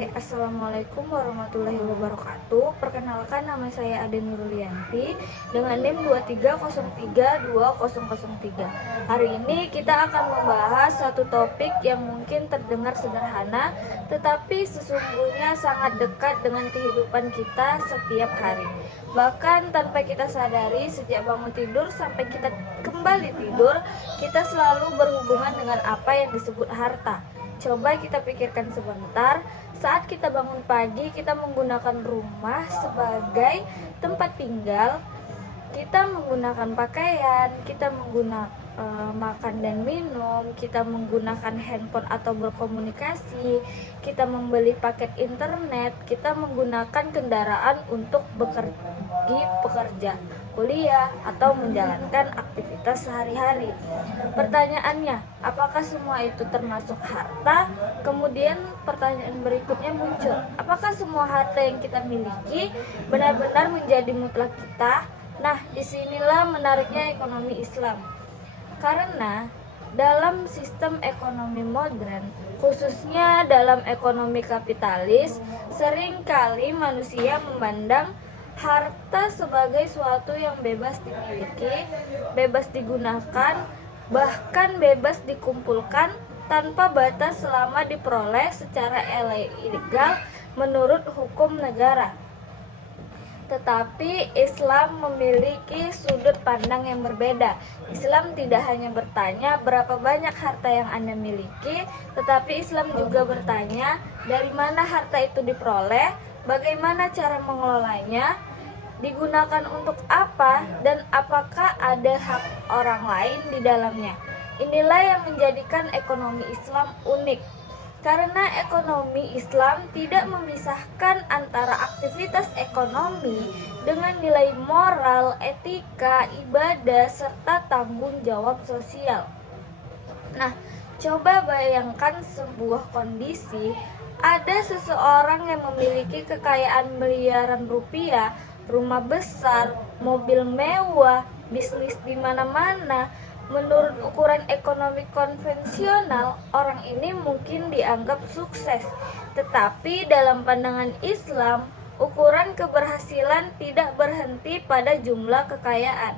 Hai, Assalamualaikum warahmatullahi wabarakatuh. Perkenalkan, nama saya Ade Nurulianti dengan NIM 23032003. Hari ini kita akan membahas satu topik yang mungkin terdengar sederhana, tetapi sesungguhnya sangat dekat dengan kehidupan kita setiap hari. Bahkan tanpa kita sadari, sejak bangun tidur sampai kita kembali tidur, kita selalu berhubungan dengan apa yang disebut harta. Coba kita pikirkan sebentar, saat kita bangun pagi, kita menggunakan rumah sebagai tempat tinggal, kita menggunakan pakaian, kita menggunakan makan dan minum, kita menggunakan handphone atau berkomunikasi, kita membeli paket internet, kita menggunakan kendaraan untuk bekerja, kuliah, atau menjalankan aktivitas sehari-hari. Pertanyaannya, apakah semua itu termasuk harta? Kemudian pertanyaan berikutnya muncul, apakah semua harta yang kita miliki benar-benar menjadi mutlak kita? Nah, disinilah menariknya ekonomi Islam. Karena dalam sistem ekonomi modern, khususnya dalam ekonomi kapitalis, seringkali manusia memandang harta sebagai suatu yang bebas dimiliki, bebas digunakan, bahkan bebas dikumpulkan tanpa batas selama diperoleh secara ilegal menurut hukum negara. Tetapi Islam memiliki sudut pandang yang berbeda. Islam tidak hanya bertanya berapa banyak harta yang Anda miliki, tetapi Islam juga bertanya dari mana harta itu diperoleh, bagaimana cara mengelolanya, digunakan untuk apa, dan apakah ada hak orang lain di dalamnya. Inilah yang menjadikan ekonomi Islam unik. Karena ekonomi Islam tidak memisahkan antara aktivitas ekonomi dengan nilai moral, etika, ibadah, serta tanggung jawab sosial. Nah, coba bayangkan sebuah kondisi, ada seseorang yang memiliki kekayaan miliaran rupiah, rumah besar, mobil mewah, bisnis di mana-mana. Menurut ukuran ekonomi konvensional, orang ini mungkin dianggap sukses. Tetapi dalam pandangan Islam, ukuran keberhasilan tidak berhenti pada jumlah kekayaan.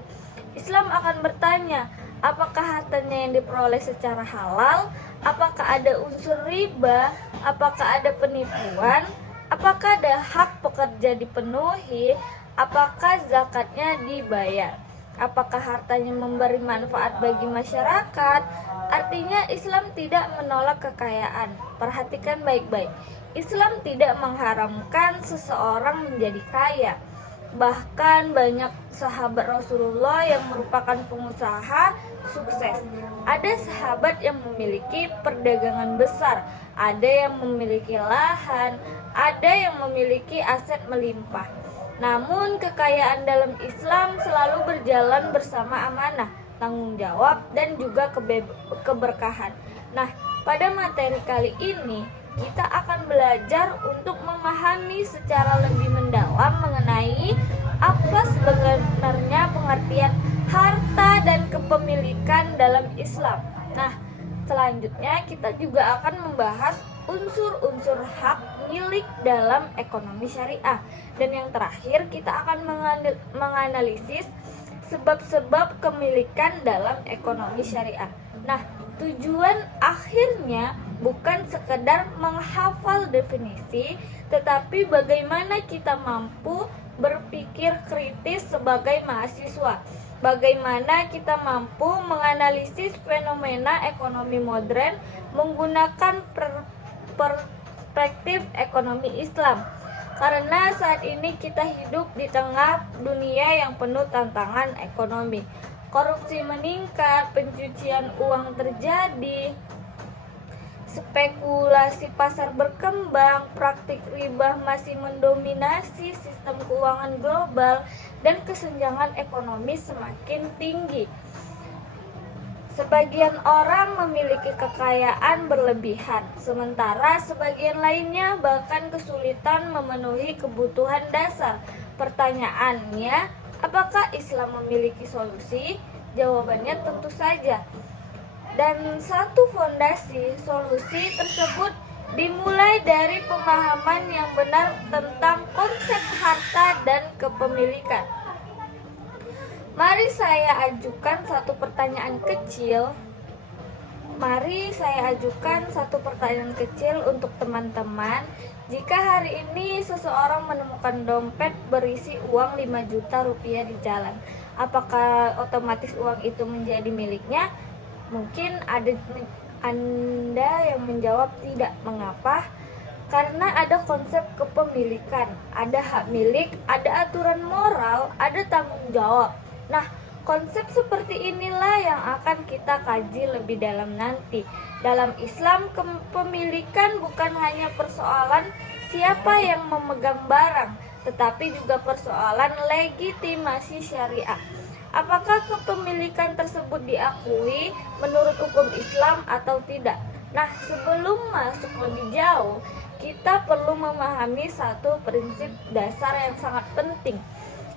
Islam akan bertanya, apakah hartanya yang diperoleh secara halal? Apakah ada unsur riba? Apakah ada penipuan? Apakah ada hak pekerja dipenuhi? Apakah zakatnya dibayar? Apakah hartanya memberi manfaat bagi masyarakat? Artinya Islam tidak menolak kekayaan. Perhatikan baik-baik. Islam tidak mengharamkan seseorang menjadi kaya. Bahkan banyak sahabat Rasulullah yang merupakan pengusaha sukses. Ada sahabat yang memiliki perdagangan besar, ada yang memiliki lahan, ada yang memiliki aset melimpah. Namun kekayaan dalam Islam selalu berjalan bersama amanah, tanggung jawab, dan juga keberkahan. Nah, pada materi kali ini kita akan belajar untuk memahami secara lebih mendalam mengenai apa sebenarnya pengertian harta dan kepemilikan dalam Islam. Nah, selanjutnya kita juga akan membahas unsur-unsur hak milik dalam ekonomi syariah. Dan yang terakhir kita akan menganalisis sebab-sebab kepemilikan dalam ekonomi syariah. Nah, tujuan akhirnya bukan sekedar menghafal definisi, tetapi bagaimana kita mampu berpikir kritis sebagai mahasiswa. Bagaimana kita mampu menganalisis fenomena ekonomi modern menggunakan perspektif ekonomi Islam. Karena saat ini kita hidup di tengah dunia yang penuh tantangan ekonomi. Korupsi meningkat, pencucian uang terjadi, spekulasi pasar berkembang, praktik riba masih mendominasi sistem keuangan global, dan kesenjangan ekonomi semakin tinggi. Sebagian orang memiliki kekayaan berlebihan, sementara sebagian lainnya bahkan kesulitan memenuhi kebutuhan dasar. Pertanyaannya, apakah Islam memiliki solusi? Jawabannya tentu saja. Dan satu fondasi solusi tersebut Dimulai dari pemahaman yang benar tentang konsep harta dan kepemilikan. Mari saya ajukan satu pertanyaan kecil. Untuk teman-teman. Jika hari ini seseorang menemukan dompet berisi uang 5 juta rupiah di jalan, apakah otomatis uang itu menjadi miliknya? Mungkin ada Anda yang menjawab tidak. Mengapa? Karena ada konsep kepemilikan, ada hak milik, ada aturan moral, ada tanggung jawab. Nah, konsep seperti inilah yang akan kita kaji lebih dalam nanti. Dalam Islam, kepemilikan bukan hanya persoalan siapa yang memegang barang, tetapi juga persoalan legitimasi syariah. Apakah kepemilikan tersebut diakui menurut hukum Islam atau tidak? Nah, sebelum masuk lebih jauh, kita perlu memahami satu prinsip dasar yang sangat penting.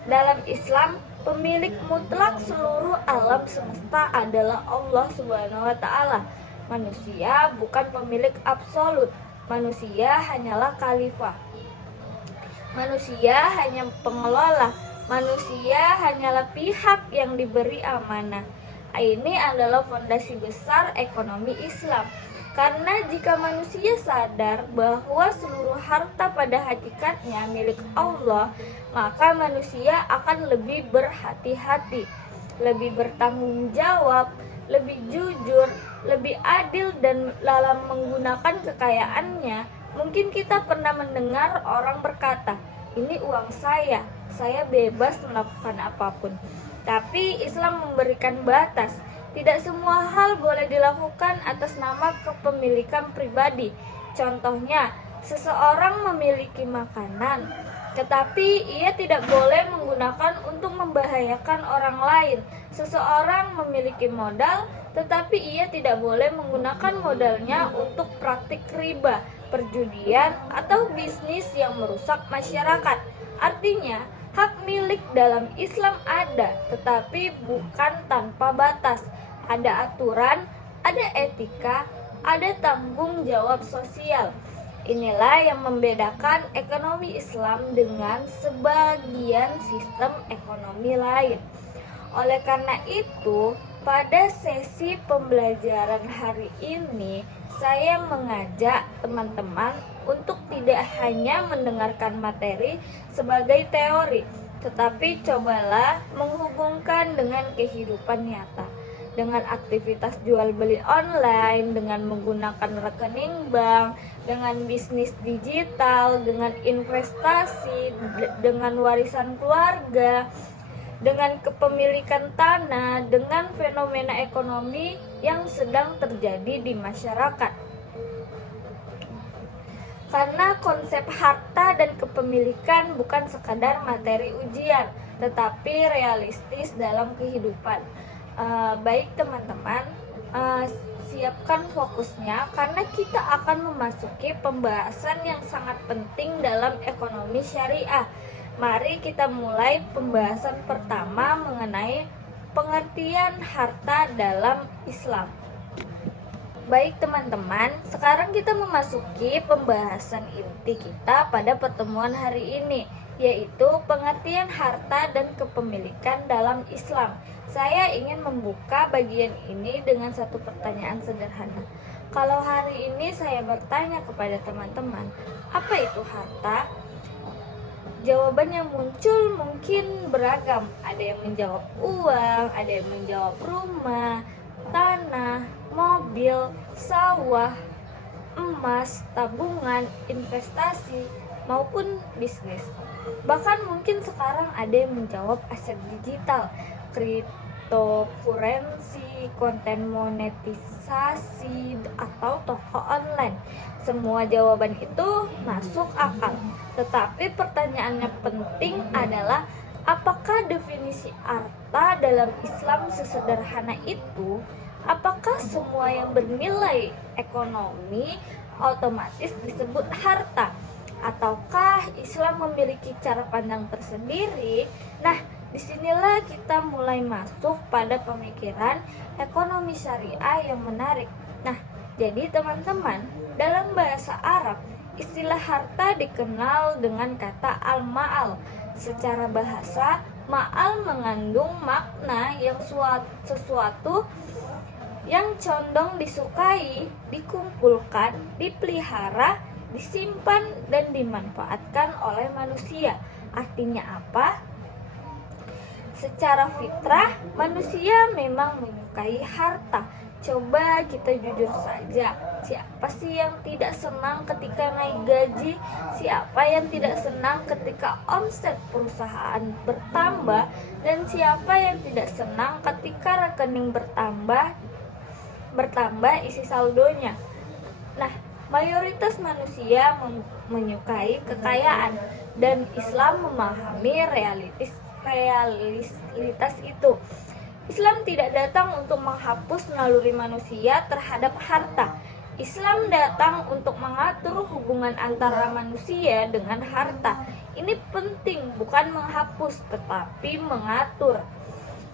Dalam Islam, pemilik mutlak seluruh alam semesta adalah Allah Subhanahu wa Ta'ala. Manusia bukan pemilik absolut. Manusia hanyalah khalifah. Manusia hanya pengelola. Manusia hanyalah pihak yang diberi amanah. Ini adalah fondasi besar ekonomi Islam. Karena jika manusia sadar bahwa seluruh harta pada hakikatnya milik Allah, maka manusia akan lebih berhati-hati, lebih bertanggung jawab, lebih jujur, lebih adil dan dalam menggunakan kekayaannya. Mungkin kita pernah mendengar orang berkata, "Ini uang saya bebas melakukan apapun." Tapi Islam memberikan batas. Tidak semua hal boleh dilakukan atas nama kepemilikan pribadi. Contohnya, seseorang memiliki makanan, tetapi ia tidak boleh menggunakan untuk membahayakan orang lain. Seseorang memiliki modal, tetapi ia tidak boleh menggunakan modalnya untuk praktik riba, perjudian, atau bisnis yang merusak masyarakat. Artinya, hak milik dalam Islam ada, tetapi bukan tanpa batas. Ada aturan, ada etika, ada tanggung jawab sosial. Inilah yang membedakan ekonomi Islam dengan sebagian sistem ekonomi lain. Oleh karena itu, pada sesi pembelajaran hari ini, saya mengajak teman-teman untuk tidak hanya mendengarkan materi sebagai teori, tetapi cobalah menghubungkan dengan kehidupan nyata. Dengan aktivitas jual beli online, dengan menggunakan rekening bank, dengan bisnis digital, dengan investasi, dengan warisan keluarga, dengan kepemilikan tanah, dengan fenomena ekonomi yang sedang terjadi di masyarakat. Karena konsep harta dan kepemilikan bukan sekadar materi ujian, tetapi realistis dalam kehidupan. Baik teman-teman, siapkan fokusnya karena kita akan memasuki pembahasan yang sangat penting dalam ekonomi syariah. Mari kita mulai pembahasan pertama mengenai pengertian harta dalam Islam. Baik teman-teman, sekarang kita memasuki pembahasan inti kita pada pertemuan hari ini, yaitu pengertian harta dan kepemilikan dalam Islam. Saya ingin membuka bagian ini dengan satu pertanyaan sederhana. Kalau hari ini saya bertanya kepada teman-teman, apa itu harta? Jawaban yang muncul mungkin beragam. Ada yang menjawab uang, ada yang menjawab rumah, tanah, mobil, sawah, emas, tabungan, investasi, maupun bisnis. Bahkan mungkin sekarang ada yang menjawab aset digital, cryptocurrency, konten monetisasi, atau toko online. Semua jawaban itu masuk akal. Tetapi pertanyaannya penting adalah, apakah definisi harta dalam Islam sesederhana itu? Apakah semua yang bernilai ekonomi otomatis disebut harta? Ataukah Islam memiliki cara pandang tersendiri? Nah, disinilah kita mulai masuk pada pemikiran ekonomi syariah yang menarik. Nah, jadi teman-teman, dalam bahasa Arab, istilah harta dikenal dengan kata al-ma'al. Secara bahasa, ma'al mengandung makna yang sesuatu yang condong disukai, dikumpulkan, dipelihara, disimpan, dan dimanfaatkan oleh manusia. Artinya apa? Secara fitrah, manusia memang menyukai harta. Coba kita jujur saja, siapa sih yang tidak senang ketika naik gaji? Siapa yang tidak senang ketika omset perusahaan bertambah? Dan siapa yang tidak senang ketika rekening bertambah isi saldonya? Nah, mayoritas manusia menyukai kekayaan, dan Islam memahami realitas itu. Islam tidak datang untuk menghapus naluri manusia terhadap harta. Islam datang untuk mengatur hubungan antara manusia dengan harta. Ini penting, bukan menghapus, tetapi mengatur.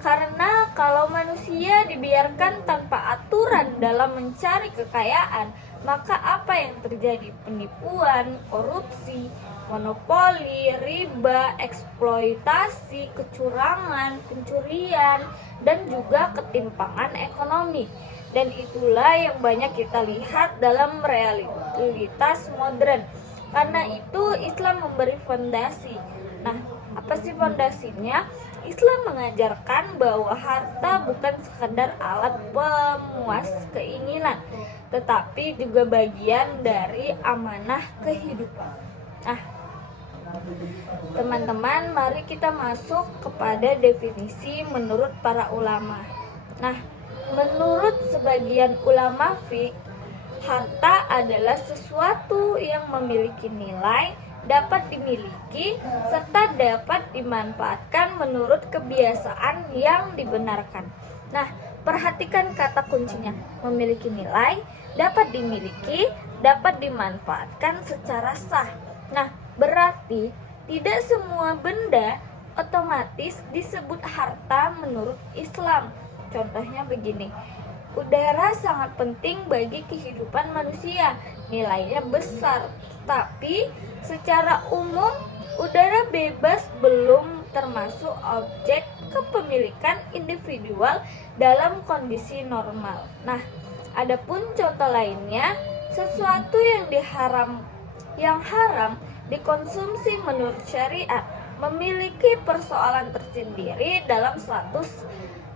Karena kalau manusia dibiarkan tanpa aturan dalam mencari kekayaan, maka apa yang terjadi? Penipuan, korupsi, monopoli, riba, eksploitasi, kecurangan, pencurian, dan juga ketimpangan ekonomi. Dan itulah yang banyak kita lihat dalam realitas modern. Karena itu Islam memberi fondasi. Nah, apa sih fondasinya? Islam mengajarkan bahwa harta bukan sekedar alat pemuas keinginan, tetapi juga bagian dari amanah kehidupan. Nah, teman-teman, mari kita masuk kepada definisi menurut para ulama. Nah, menurut sebagian ulama fiqh, harta adalah sesuatu yang memiliki nilai, dapat dimiliki, serta dapat dimanfaatkan menurut kebiasaan yang dibenarkan. Nah, perhatikan kata kuncinya, memiliki nilai, dapat dimiliki, dapat dimanfaatkan secara sah. Nah, berarti tidak semua benda otomatis disebut harta menurut Islam. Contohnya begini, udara sangat penting bagi kehidupan manusia, nilainya besar. Tapi secara umum, udara bebas belum termasuk objek kepemilikan individual dalam kondisi normal. Nah, adapun contoh lainnya, sesuatu yang haram dikonsumsi menurut syariat memiliki persoalan tersendiri dalam status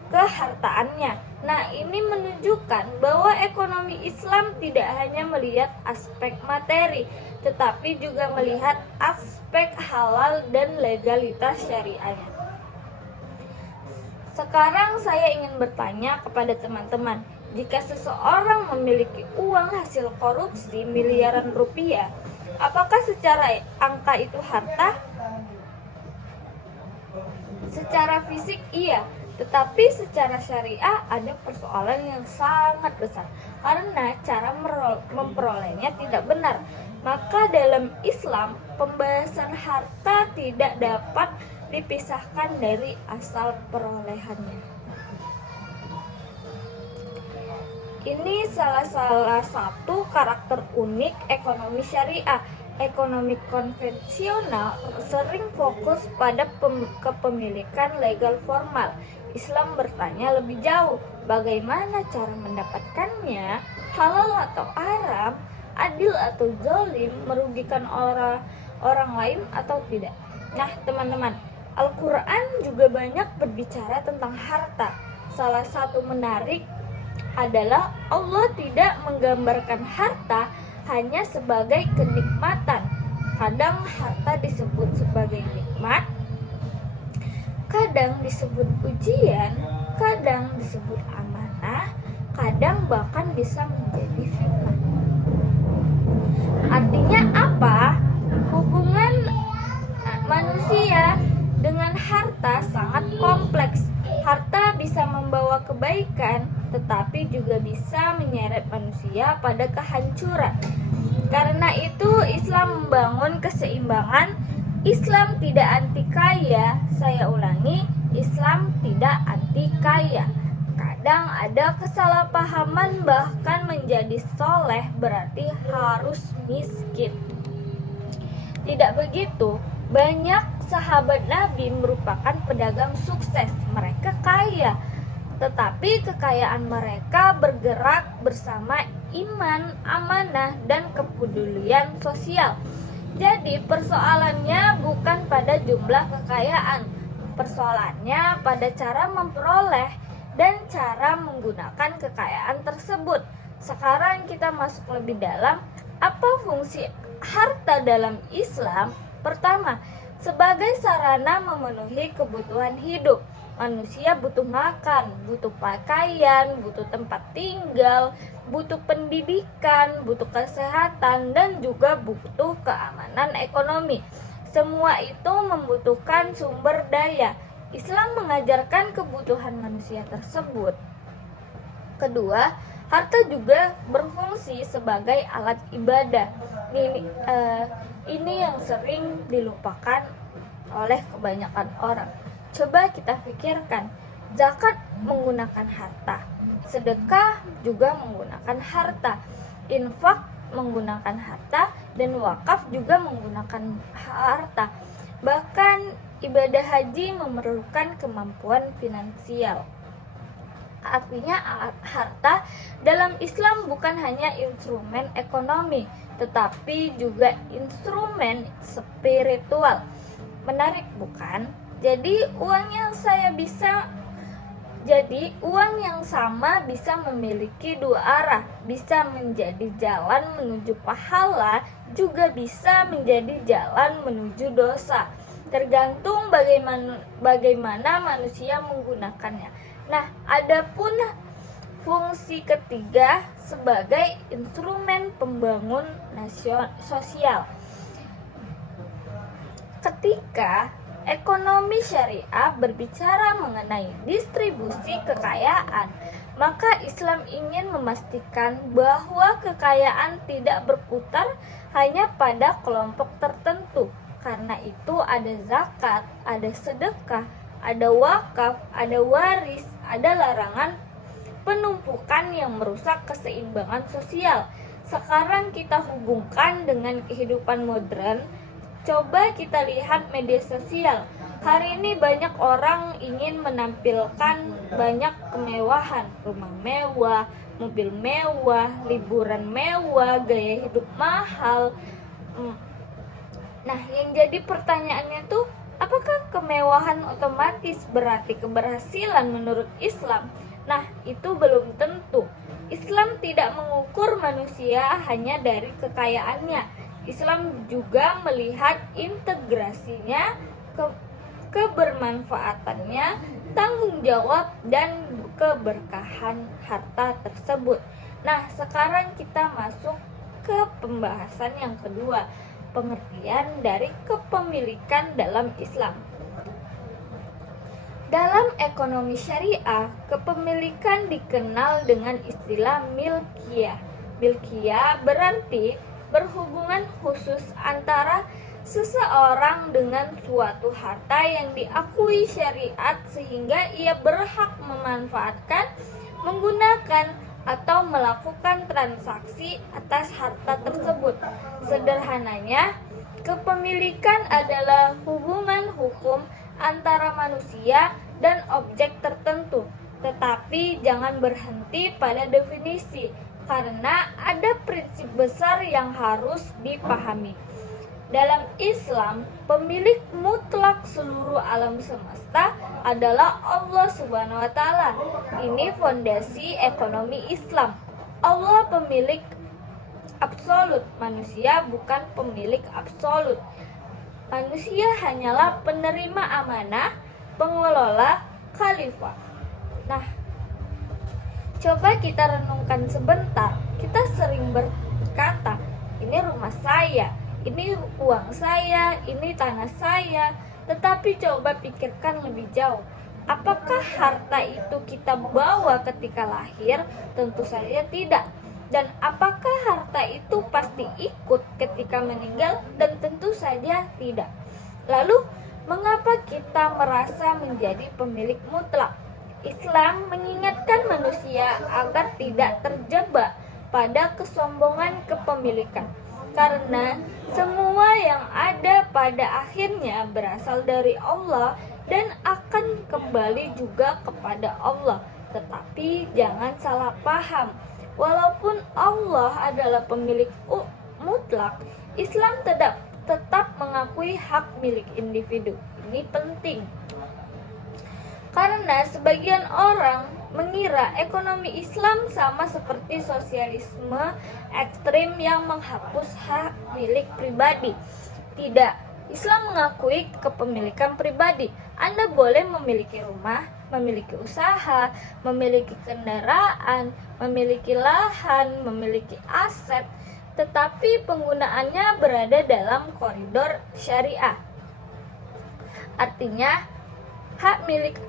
kehartaannya. Nah, ini menunjukkan bahwa ekonomi Islam tidak hanya melihat aspek materi, tetapi juga melihat aspek halal dan legalitas syariahnya. Sekarang saya ingin bertanya kepada teman-teman, jika seseorang memiliki uang hasil korupsi miliaran rupiah, apakah secara angka itu harta? Secara fisik iya, tetapi secara syariah ada persoalan yang sangat besar karena cara memperolehnya tidak benar. Maka dalam Islam, pembahasan harta tidak dapat dipisahkan dari asal perolehannya. Ini salah satu karakter unik ekonomi syariah. Ekonomi konvensional sering fokus pada kepemilikan legal formal. Islam bertanya lebih jauh, bagaimana cara mendapatkannya, halal atau haram, adil atau zalim, merugikan orang lain atau tidak. Nah, teman-teman, Al-Quran juga banyak berbicara tentang harta. Salah satu menarik adalah Allah tidak menggambarkan harta hanya sebagai kenikmatan. Kadang harta disebut sebagai nikmat, kadang disebut ujian, kadang disebut amanah, kadang bahkan bisa menjadi fitnah. Artinya apa? Hubungan manusia dengan harta sangat kompleks. Harta bisa membawa kebaikan, tetapi juga bisa menyeret manusia pada kehancuran. Karena itu Islam membangun keseimbangan. Islam tidak anti kaya. Saya ulangi, Islam tidak anti kaya. Terkadang ada kesalahpahaman bahkan menjadi soleh berarti harus miskin. Tidak begitu, banyak sahabat Nabi merupakan pedagang sukses. Mereka kaya, tetapi kekayaan mereka bergerak bersama iman, amanah, dan kepedulian sosial. Jadi persoalannya bukan pada jumlah kekayaan, persoalannya pada cara memperoleh dan cara menggunakan kekayaan tersebut. Sekarang kita masuk lebih dalam, apa fungsi harta dalam Islam? Pertama, sebagai sarana memenuhi kebutuhan hidup. Manusia butuh makan, butuh pakaian, butuh tempat tinggal, butuh pendidikan, butuh kesehatan, dan juga butuh keamanan ekonomi. Semua itu membutuhkan sumber daya. Islam mengajarkan kebutuhan manusia tersebut. Kedua, harta juga berfungsi sebagai alat ibadah. Ini yang sering dilupakan oleh kebanyakan orang. Coba kita pikirkan, zakat menggunakan harta, sedekah juga menggunakan harta, infak menggunakan harta, dan wakaf juga menggunakan harta. Bahkan ibadah haji memerlukan kemampuan finansial. Artinya harta dalam Islam bukan hanya instrumen ekonomi, tetapi juga instrumen spiritual. Menarik bukan? Jadi uang yang sama bisa memiliki dua arah, bisa menjadi jalan menuju pahala, juga bisa menjadi jalan menuju dosa. Tergantung bagaimana manusia menggunakannya. Nah, adapun fungsi ketiga sebagai instrumen pembangun sosial. Ketika ekonomi syariah berbicara mengenai distribusi kekayaan, maka Islam ingin memastikan bahwa kekayaan tidak berputar hanya pada kelompok tertentu. Karena itu ada zakat, ada sedekah, ada wakaf, ada waris, ada larangan penumpukan yang merusak keseimbangan sosial. Sekarang kita hubungkan dengan kehidupan modern. Coba kita lihat media sosial. Hari ini banyak orang ingin menampilkan banyak kemewahan, rumah mewah, mobil mewah, liburan mewah, gaya hidup mahal. Nah, yang jadi pertanyaannya tuh, apakah kemewahan otomatis berarti keberhasilan menurut Islam? Nah, itu belum tentu. Islam tidak mengukur manusia hanya dari kekayaannya. Islam juga melihat integrasinya, kebermanfaatannya, tanggung jawab, dan keberkahan harta tersebut. Nah, sekarang kita masuk ke pembahasan yang kedua, pengertian dari kepemilikan dalam Islam. Dalam ekonomi syariah, kepemilikan dikenal dengan istilah milkiyah. Milkiyah berarti berhubungan khusus antara seseorang dengan suatu harta yang diakui syariat sehingga ia berhak memanfaatkan, menggunakan, atau melakukan transaksi atas harta tersebut. Sederhananya, kepemilikan adalah hubungan hukum antara manusia dan objek tertentu. Tetapi jangan berhenti pada definisi, karena ada prinsip besar yang harus dipahami. Dalam Islam, pemilik mutlak seluruh alam semesta adalah Allah Subhanahu wa Ta'ala. Ini fondasi ekonomi Islam. Allah pemilik absolut, manusia bukan pemilik absolut. Manusia hanyalah penerima amanah, pengelola, khalifah. Nah, coba kita renungkan sebentar. Kita sering berkata, ini rumah saya, ini uang saya, ini tanah saya. Tetapi coba pikirkan lebih jauh. Apakah harta itu kita bawa ketika lahir? Tentu saja tidak. Dan apakah harta itu pasti ikut ketika meninggal? Dan tentu saja tidak. Lalu, mengapa kita merasa menjadi pemilik mutlak? Islam mengingatkan manusia agar tidak terjebak pada kesombongan kepemilikan, karena semua yang ada pada akhirnya berasal dari Allah dan akan kembali juga kepada Allah. Tetapi jangan salah paham, walaupun Allah adalah pemilik mutlak, Islam tetap mengakui hak milik individu. Ini penting, karena sebagian orang mengira ekonomi Islam sama seperti sosialisme ekstrim yang menghapus hak milik pribadi. Tidak, Islam mengakui kepemilikan pribadi. Anda boleh memiliki rumah, memiliki usaha, memiliki kendaraan, memiliki lahan, memiliki aset, tetapi penggunaannya berada dalam koridor syariah. Artinya, hak milik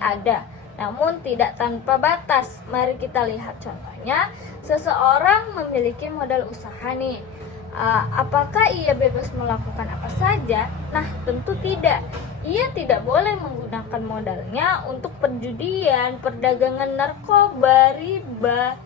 ada, namun tidak tanpa batas. Mari kita lihat contohnya. Seseorang memiliki modal usaha nih. Apakah ia bebas melakukan apa saja? Nah, tentu tidak. Ia tidak boleh menggunakan modalnya untuk perjudian, perdagangan narkoba, riba,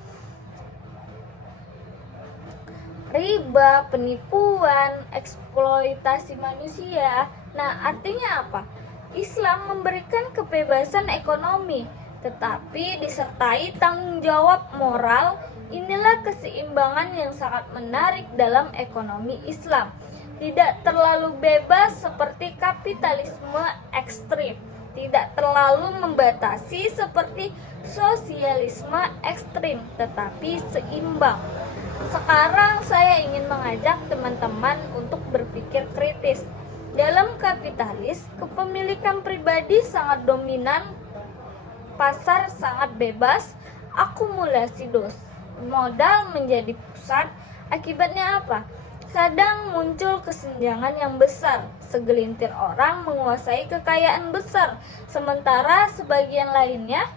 penipuan, eksploitasi manusia. Nah, artinya apa? Islam memberikan kebebasan ekonomi, tetapi disertai tanggung jawab moral. Inilah keseimbangan yang sangat menarik dalam ekonomi Islam. Tidak terlalu bebas seperti kapitalisme ekstrim, tidak terlalu membatasi seperti sosialisme ekstrim, tetapi seimbang. Sekarang saya ingin mengajak teman-teman untuk berpikir kritis. Dalam kapitalis, kepemilikan pribadi sangat dominan, pasar sangat bebas, akumulasi modal menjadi pusat. Akibatnya apa? Kadang muncul kesenjangan yang besar. Segelintir orang menguasai kekayaan besar, sementara sebagian lainnya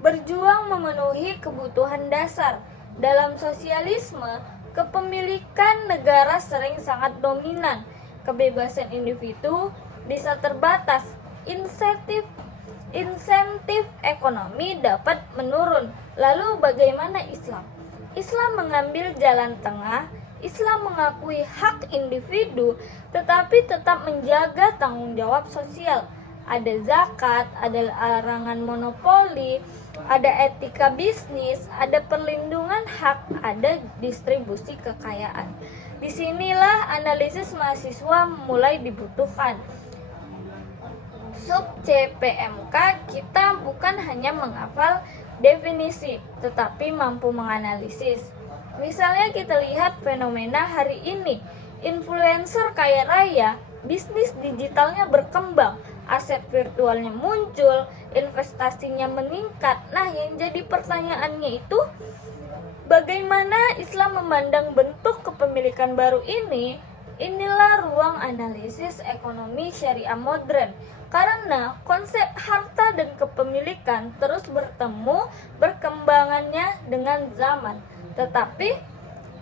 berjuang memenuhi kebutuhan dasar. Dalam sosialisme, kepemilikan negara sering sangat dominan. Kebebasan individu bisa terbatas. Insentif ekonomi dapat menurun. Lalu bagaimana Islam? Islam mengambil jalan tengah. Islam mengakui hak individu, tetapi tetap menjaga tanggung jawab sosial. Ada zakat, ada larangan monopoli, ada etika bisnis, ada perlindungan hak, ada distribusi kekayaan. Disinilah analisis mahasiswa mulai dibutuhkan. Sub CPMK kita bukan hanya menghafal definisi, tetapi mampu menganalisis. Misalnya kita lihat fenomena hari ini, influencer kaya raya, bisnis digitalnya berkembang, aset virtualnya muncul, investasinya meningkat. Nah, yang jadi pertanyaannya itu, bagaimana Islam memandang bentuk kepemilikan baru ini? Inilah ruang analisis ekonomi syariah modern. Karena konsep harta dan kepemilikan terus bertemu berkembangannya dengan zaman. Tetapi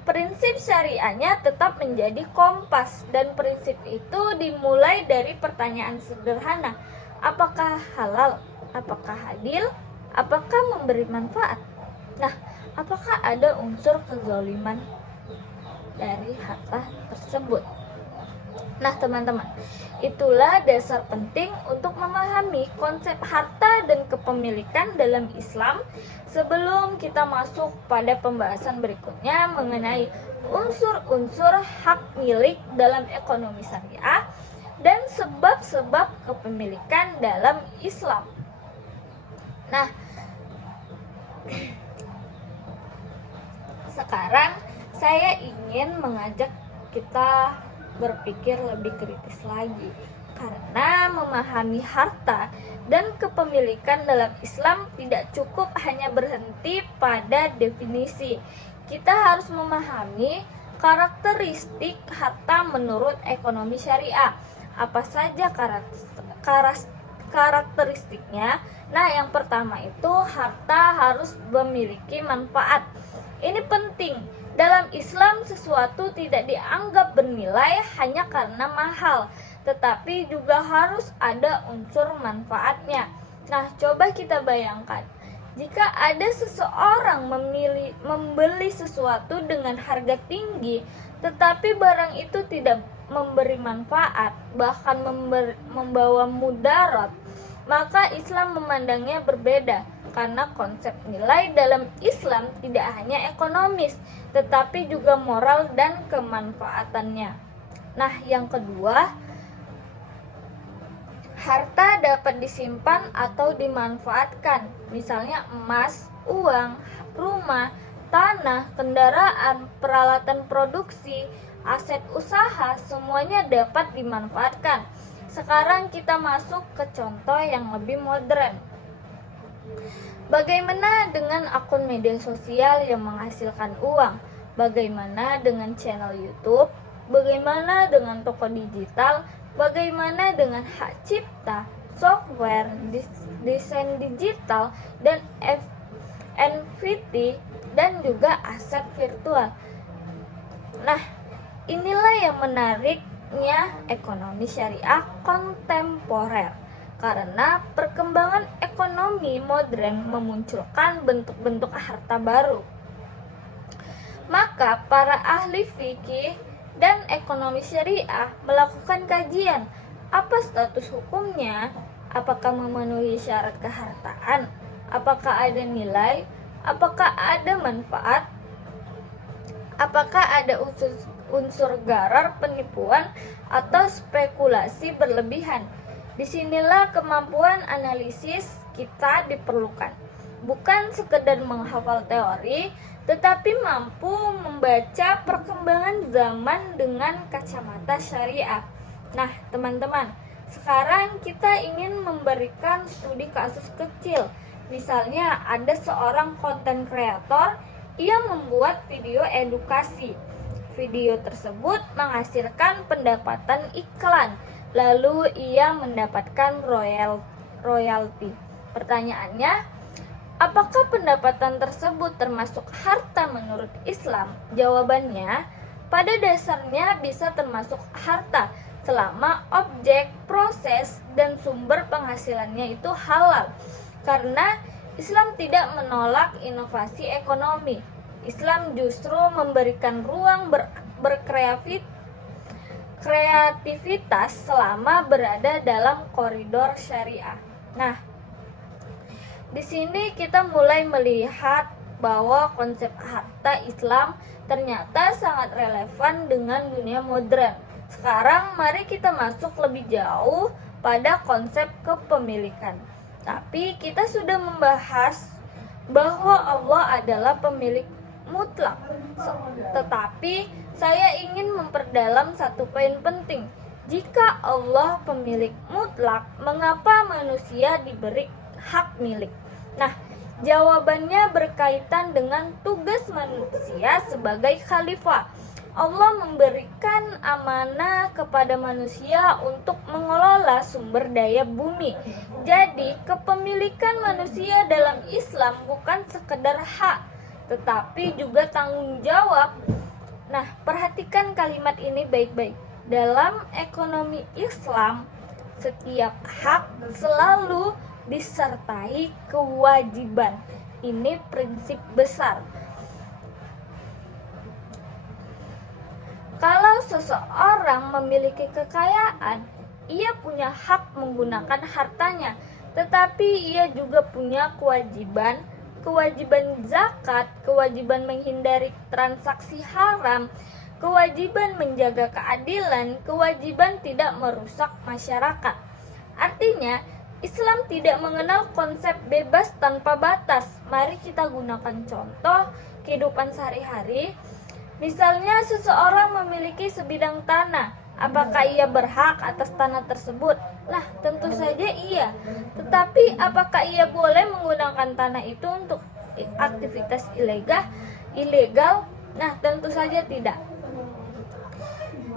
prinsip syariahnya tetap menjadi kompas, dan prinsip itu dimulai dari pertanyaan sederhana. Apakah halal? Apakah adil? Apakah memberi manfaat? Nah, apakah ada unsur kezaliman dari harta tersebut? Nah, teman-teman, itulah dasar penting untuk memahami konsep harta dan kepemilikan dalam Islam sebelum kita masuk pada pembahasan berikutnya mengenai unsur-unsur hak milik dalam ekonomi syariah dan sebab-sebab kepemilikan dalam Islam. Nah, sekarang saya ingin mengajak kita berpikir lebih kritis lagi, karena memahami harta dan kepemilikan dalam Islam tidak cukup hanya berhenti pada definisi. Kita harus memahami karakteristik harta menurut ekonomi syariah. Apa saja karakteristiknya? Nah, yang pertama itu harta harus memiliki manfaat. Ini penting. Dalam Islam, sesuatu tidak dianggap bernilai hanya karena mahal, tetapi juga harus ada unsur manfaatnya. Nah, coba kita bayangkan, jika ada seseorang membeli sesuatu dengan harga tinggi, tetapi barang itu tidak memberi manfaat, bahkan membawa mudarat, maka Islam memandangnya berbeda, karena konsep nilai dalam Islam tidak hanya ekonomis, tetapi juga moral dan kemanfaatannya. Nah, yang kedua, harta dapat disimpan atau dimanfaatkan, misalnya emas, uang, rumah, tanah, kendaraan, peralatan produksi, aset usaha, semuanya dapat dimanfaatkan. Sekarang kita masuk ke contoh yang lebih modern. Bagaimana dengan akun media sosial yang menghasilkan uang? Bagaimana dengan channel YouTube? Bagaimana dengan toko digital? Bagaimana dengan hak cipta, software, desain digital, dan NFT, dan juga aset virtual? Nah, inilah yang menariknya ekonomi syariah kontemporer, karena perkembangan ekonomi modern memunculkan bentuk-bentuk harta baru. Maka para ahli fikih dan ekonomi syariah melakukan kajian, apa status hukumnya, apakah memenuhi syarat kehartaan, apakah ada nilai, apakah ada manfaat, apakah ada unsur gharar, penipuan, atau spekulasi berlebihan. Disinilah kemampuan analisis kita diperlukan, bukan sekedar menghafal teori, tetapi mampu membaca perkembangan zaman dengan kacamata syariah. Nah, teman-teman, sekarang kita ingin memberikan studi kasus kecil. Misalnya ada seorang konten kreator yang membuat video edukasi. Video tersebut menghasilkan pendapatan iklan, lalu ia mendapatkan royalti. Pertanyaannya, apakah pendapatan tersebut termasuk harta menurut Islam? Jawabannya, pada dasarnya bisa termasuk harta selama objek, proses, dan sumber penghasilannya itu halal. Karena Islam tidak menolak inovasi ekonomi. Islam justru memberikan ruang berkreativitas selama berada dalam koridor syariah. Nah, di sini kita mulai melihat bahwa konsep harta Islam ternyata sangat relevan dengan dunia modern. Sekarang mari kita masuk lebih jauh pada konsep kepemilikan. Tapi kita sudah membahas bahwa Allah adalah pemilik mutlak. Tetapi saya ingin memperdalam satu poin penting. Jika Allah pemilik mutlak, mengapa manusia diberi hak milik? Nah, jawabannya berkaitan dengan tugas manusia sebagai khalifah. Allah memberikan amanah kepada manusia untuk mengelola sumber daya bumi. Jadi, kepemilikan manusia dalam Islam bukan sekedar hak, tetapi juga tanggung jawab. Nah, perhatikan kalimat ini baik-baik. Dalam ekonomi Islam, setiap hak selalu disertai kewajiban. Ini prinsip besar. Kalau seseorang memiliki kekayaan, ia punya hak menggunakan hartanya, tetapi ia juga punya kewajiban zakat, kewajiban menghindari transaksi haram, kewajiban menjaga keadilan, kewajiban tidak merusak masyarakat. Artinya, Islam tidak mengenal konsep bebas tanpa batas. Mari kita gunakan contoh kehidupan sehari-hari. Misalnya seseorang memiliki sebidang tanah, apakah ia berhak atas tanah tersebut? Nah, tentu saja iya. Tetapi apakah ia boleh menggunakan tanah itu untuk aktivitas ilegal? Nah, tentu saja tidak.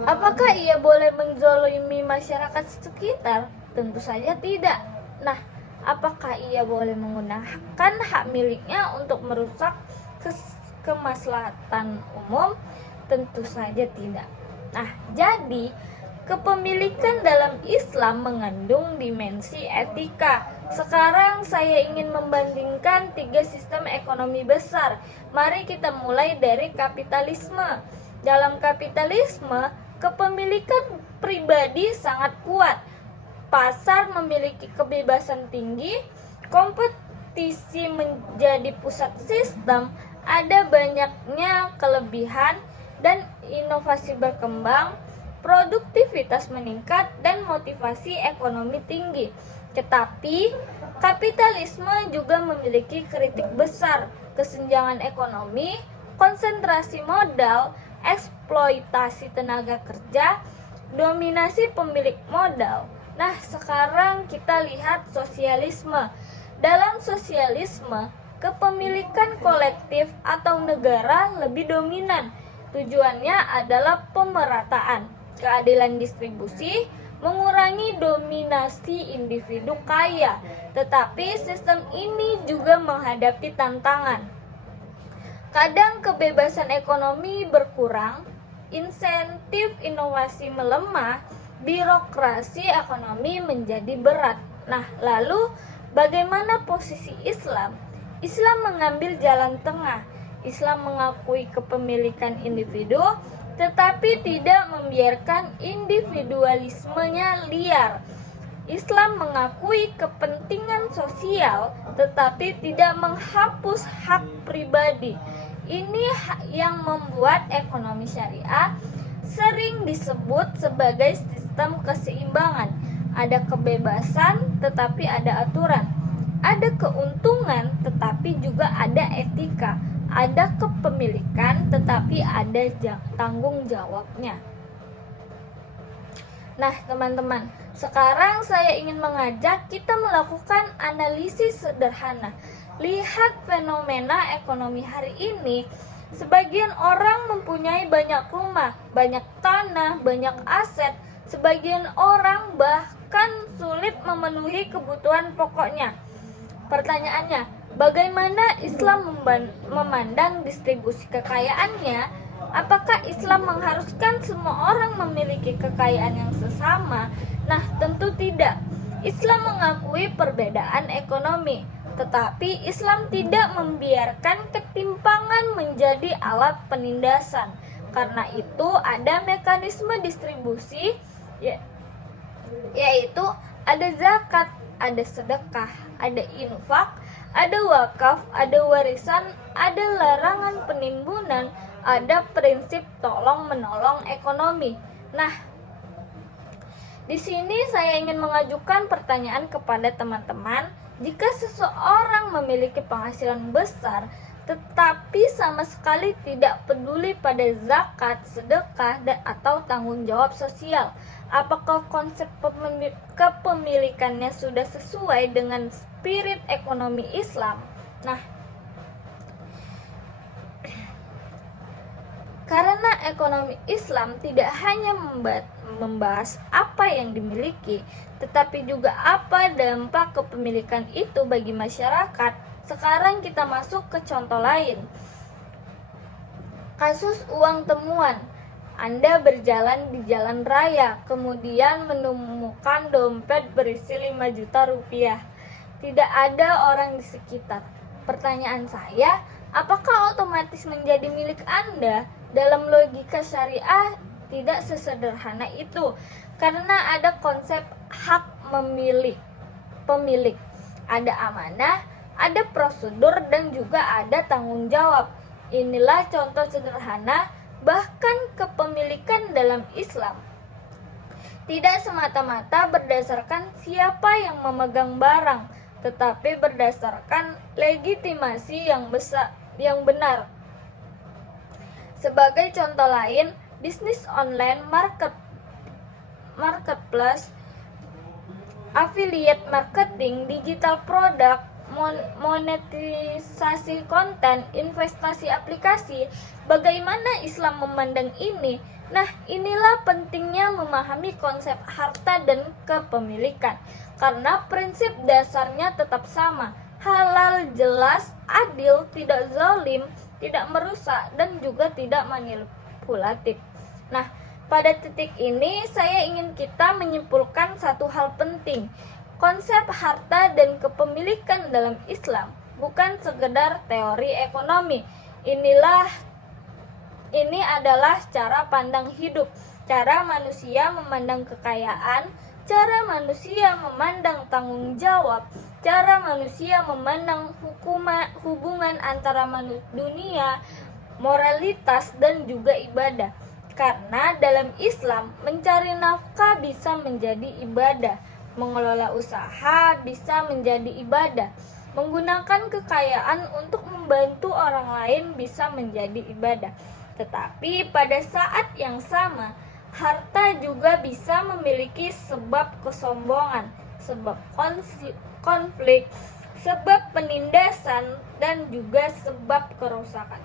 Apakah ia boleh menzalimi masyarakat sekitar? Tentu saja tidak. Nah, apakah ia boleh menggunakan hak miliknya untuk merusak kemaslahatan umum? Tentu saja tidak. Nah, jadi kepemilikan dalam Islam mengandung dimensi etika, Sekarang saya ingin membandingkan 3 sistem ekonomi besar. Mari kita mulai dari kapitalisme. Dalam kapitalisme, kepemilikan pribadi sangat kuat. Pasar memiliki kebebasan tinggi, kompetisi menjadi pusat sistem, ada banyaknya kelebihan dan inovasi berkembang, produktivitas meningkat, dan motivasi ekonomi tinggi. Tetapi, kapitalisme juga memiliki kritik besar, kesenjangan ekonomi, konsentrasi modal, eksploitasi tenaga kerja, dominasi pemilik modal. Nah, sekarang kita lihat sosialisme. Dalam sosialisme, kepemilikan kolektif atau negara lebih dominan. Tujuannya adalah pemerataan, keadilan distribusi, mengurangi dominasi individu kaya. Tetapi sistem ini juga menghadapi tantangan. Kadang kebebasan ekonomi berkurang, insentif inovasi melemah, birokrasi ekonomi menjadi berat. Nah, lalu bagaimana posisi Islam? Islam mengambil jalan tengah. Islam mengakui kepemilikan individu, tetapi tidak membiarkan individualismenya liar. Islam mengakui kepentingan sosial, tetapi tidak menghapus hak pribadi. Ini yang membuat ekonomi syariah sering disebut sebagai sistem keseimbangan. Ada kebebasan, tetapi ada aturan. Ada keuntungan, tetapi juga ada etika. Ada kepemilikan, tetapi ada tanggung jawabnya. Nah, teman-teman, sekarang saya ingin mengajak kita melakukan analisis sederhana. Lihat fenomena ekonomi hari ini. Sebagian orang mempunyai banyak rumah, banyak tanah, banyak aset. Sebagian orang bahkan sulit memenuhi kebutuhan pokoknya. Pertanyaannya, bagaimana Islam memandang distribusi kekayaannya? Apakah Islam mengharuskan semua orang memiliki kekayaan yang sesama? Nah, tentu tidak. Islam mengakui perbedaan ekonomi, tetapi Islam tidak membiarkan ketimpangan menjadi alat penindasan. Karena itu ada mekanisme distribusi, yaitu ada zakat, ada sedekah, ada infak, ada wakaf, ada warisan, ada larangan penimbunan, ada prinsip tolong-menolong ekonomi. Nah, di sini saya ingin mengajukan pertanyaan kepada teman-teman. Jika seseorang memiliki penghasilan besar, tetapi sama sekali tidak peduli pada zakat, sedekah, atau tanggung jawab sosial, apakah konsep kepemilikannya sudah sesuai dengan spirit ekonomi Islam? Nah, karena ekonomi Islam tidak hanya membahas apa yang dimiliki, tetapi juga apa dampak kepemilikan itu bagi masyarakat. Sekarang kita masuk ke contoh lain. Kasus uang temuan. Anda berjalan di jalan raya, kemudian menemukan dompet berisi 5 juta rupiah. Tidak ada orang di sekitar. Pertanyaan saya, apakah otomatis menjadi milik Anda? Dalam logika syariah tidak sesederhana itu, karena ada konsep hak pemilik, ada amanah, ada prosedur, dan juga ada tanggung jawab. Inilah contoh sederhana. Bahkan kepemilikan dalam Islam tidak semata-mata berdasarkan siapa yang memegang barang, tetapi berdasarkan legitimasi yang benar. Sebagai contoh lain, bisnis online, marketplace, affiliate marketing, digital product, monetisasi konten, investasi aplikasi. Bagaimana Islam memandang ini? Nah, inilah pentingnya memahami konsep harta dan kepemilikan, karena prinsip dasarnya tetap sama. Halal, jelas, adil, tidak zalim, tidak merusak, dan juga tidak manipulatif. Nah, pada titik ini saya ingin kita menyimpulkan satu hal penting. Konsep harta dan kepemilikan dalam Islam bukan sekedar teori ekonomi. Ini adalah cara pandang hidup, cara manusia memandang kekayaan, cara manusia memandang tanggung jawab, cara manusia memandang hubungan antara dunia, moralitas, dan juga ibadah. Karena dalam Islam, mencari nafkah bisa menjadi ibadah, mengelola usaha bisa menjadi ibadah, menggunakan kekayaan untuk membantu orang lain bisa menjadi ibadah. Tetapi pada saat yang sama, harta juga bisa memiliki sebab kesombongan, sebab konflik, sebab penindasan, dan juga sebab kerusakan.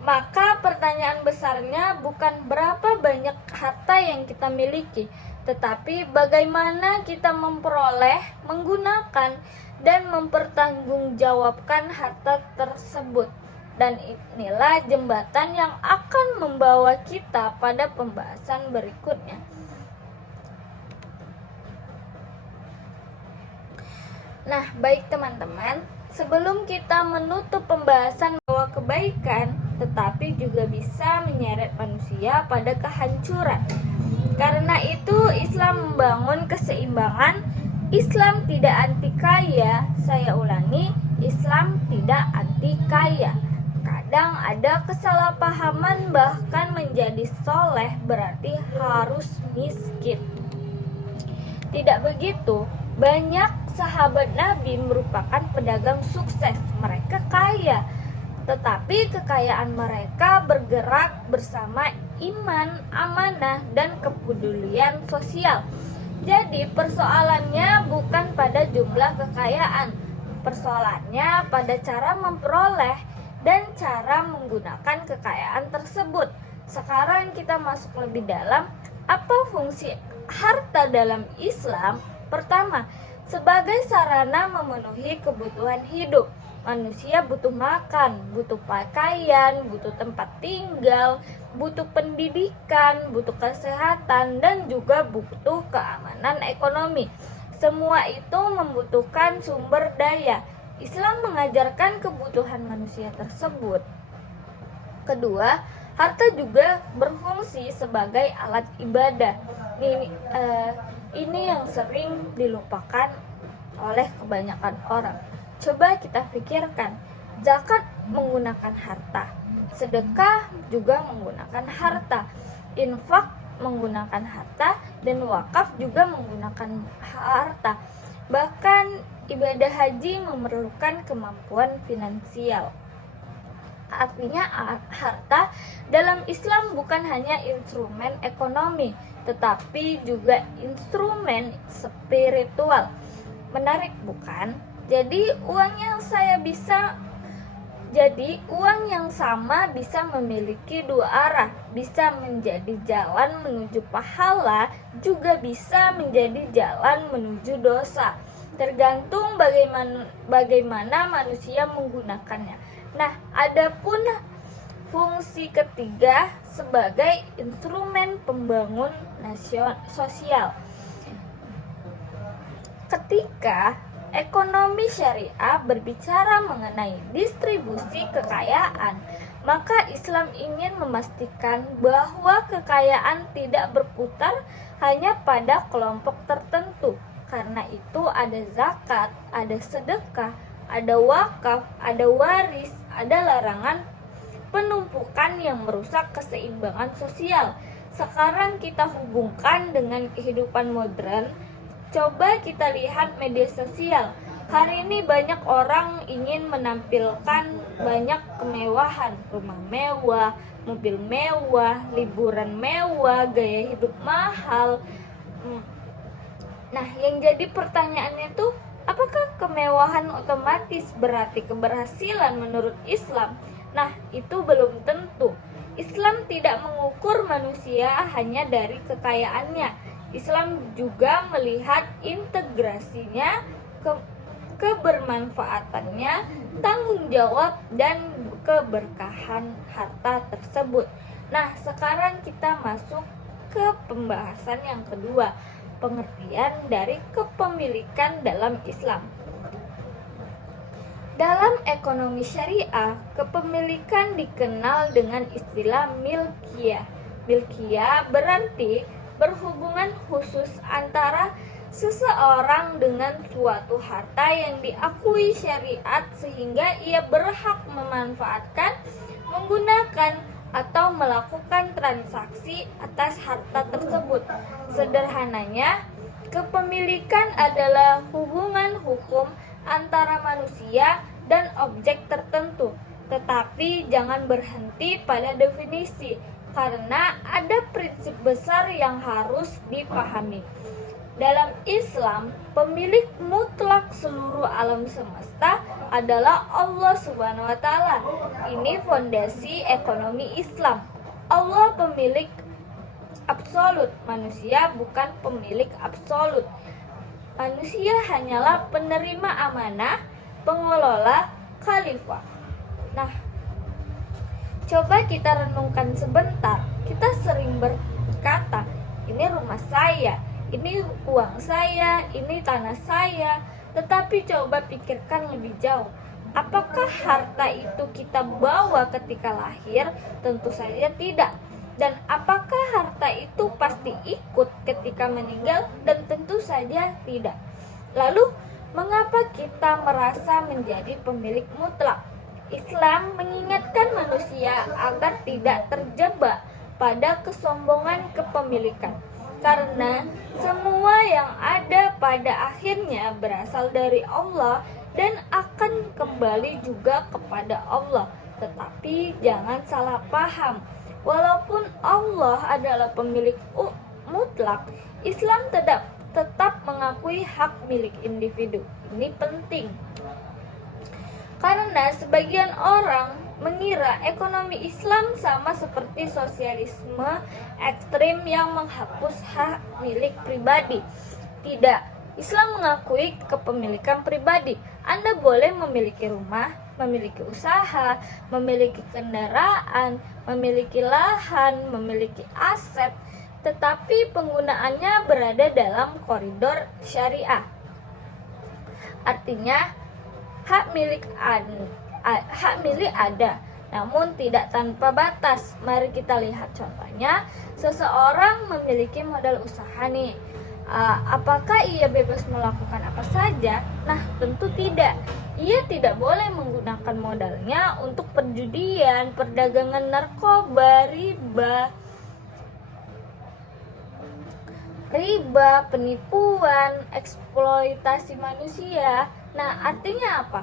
Maka pertanyaan besarnya bukan berapa banyak harta yang kita miliki, tetapi bagaimana kita memperoleh, menggunakan, dan mempertanggungjawabkan harta tersebut. Dan inilah jembatan yang akan membawa kita pada pembahasan berikutnya. Nah, baik teman-teman, sebelum kita menutup pembahasan bahwa kebaikan tetapi juga bisa menyeret manusia pada kehancuran. Karena itu Islam membangun keseimbangan. Islam tidak anti kaya. Saya ulangi, Islam tidak anti kaya. Kadang ada kesalahpahaman, bahkan menjadi soleh berarti harus miskin. Tidak begitu. Banyak sahabat Nabi merupakan pedagang sukses. Mereka kaya, tetapi kekayaan mereka bergerak bersama iman, amanah, dan kepedulian sosial. Jadi persoalannya bukan pada jumlah kekayaan. Persoalannya pada cara memperoleh dan cara menggunakan kekayaan tersebut. Sekarang kita masuk lebih dalam, apa fungsi harta dalam Islam? Pertama, sebagai sarana memenuhi kebutuhan hidup. Manusia butuh makan, butuh pakaian, butuh tempat tinggal, butuh pendidikan, butuh kesehatan, dan juga butuh keamanan ekonomi. Semua itu membutuhkan sumber daya. Islam mengajarkan kebutuhan manusia tersebut. Kedua, harta juga berfungsi sebagai alat ibadah. Ini yang sering dilupakan oleh kebanyakan orang. Coba kita pikirkan, zakat menggunakan harta, sedekah juga menggunakan harta, infak menggunakan harta, dan wakaf juga menggunakan harta. Bahkan ibadah haji memerlukan kemampuan finansial. Artinya harta dalam Islam bukan hanya instrumen ekonomi, tetapi juga instrumen spiritual. Menarik bukan? Jadi uang yang sama bisa memiliki dua arah, bisa menjadi jalan menuju pahala, juga bisa menjadi jalan menuju dosa. Tergantung bagaimana manusia menggunakannya. Nah, adapun fungsi ketiga sebagai instrumen pembangun sosial. Ketika ekonomi syariah berbicara mengenai distribusi kekayaan, maka Islam ingin memastikan bahwa kekayaan tidak berputar hanya pada kelompok tertentu. Karena itu ada zakat, ada sedekah, ada wakaf, ada waris, ada larangan penumpukan yang merusak keseimbangan sosial. Sekarang kita hubungkan dengan kehidupan modern. Coba kita lihat media sosial. Hari ini banyak orang ingin menampilkan banyak kemewahan, rumah mewah, mobil mewah, liburan mewah, gaya hidup mahal. Nah, yang jadi pertanyaannya itu, apakah kemewahan otomatis berarti keberhasilan menurut Islam? Nah, itu belum tentu. Islam tidak mengukur manusia hanya dari kekayaannya. Islam juga melihat integrasinya, kebermanfaatannya, tanggung jawab, dan keberkahan harta tersebut. Nah, sekarang kita masuk ke pembahasan yang kedua. pengertian dari kepemilikan dalam Islam. Dalam ekonomi syariah, kepemilikan dikenal dengan istilah milkiyah. Milkiyah berarti berhubungan khusus antara seseorang dengan suatu harta yang diakui syariat sehingga ia berhak memanfaatkan, menggunakan, atau melakukan transaksi atas harta tersebut. Sederhananya, kepemilikan adalah hubungan hukum antara manusia dan objek tertentu, tetapi jangan berhenti pada definisi, karena ada prinsip besar yang harus dipahami. Dalam Islam, pemilik mutlak seluruh alam semesta adalah Allah Subhanahu wa Ta'ala. Ini fondasi ekonomi Islam. Allah pemilik absolut, manusia bukan pemilik absolut. Manusia hanyalah penerima amanah, pengelola, khalifah. Nah, coba kita renungkan sebentar. Kita sering berkata, ini rumah saya, ini uang saya, ini tanah saya. Tetapi coba pikirkan lebih jauh. Apakah harta itu kita bawa ketika lahir? Tentu saja tidak. Dan apakah harta itu pasti ikut ketika meninggal? Dan tentu saja tidak. Lalu, mengapa kita merasa menjadi pemilik mutlak? Islam mengingatkan manusia agar tidak terjebak pada kesombongan kepemilikan. Karena semua yang ada pada akhirnya berasal dari Allah dan akan kembali juga kepada Allah. Tetapi jangan salah paham. Walaupun Allah adalah pemilik mutlak, Islam tetap mengakui hak milik individu. Ini penting. Karena sebagian orang mengira ekonomi Islam sama seperti sosialisme ekstrim yang menghapus hak milik pribadi. Tidak, Islam mengakui kepemilikan pribadi. Anda boleh memiliki rumah, memiliki usaha, memiliki kendaraan, memiliki lahan, memiliki aset, tetapi penggunaannya berada dalam koridor syariah. Artinya, hak milik ada, namun tidak tanpa batas. Mari kita lihat contohnya. Seseorang memiliki modal usaha nih. Apakah ia bebas melakukan apa saja? Nah, tentu tidak. Ia tidak boleh menggunakan modalnya untuk perjudian, perdagangan narkoba, riba, penipuan, eksploitasi manusia. Nah, artinya apa?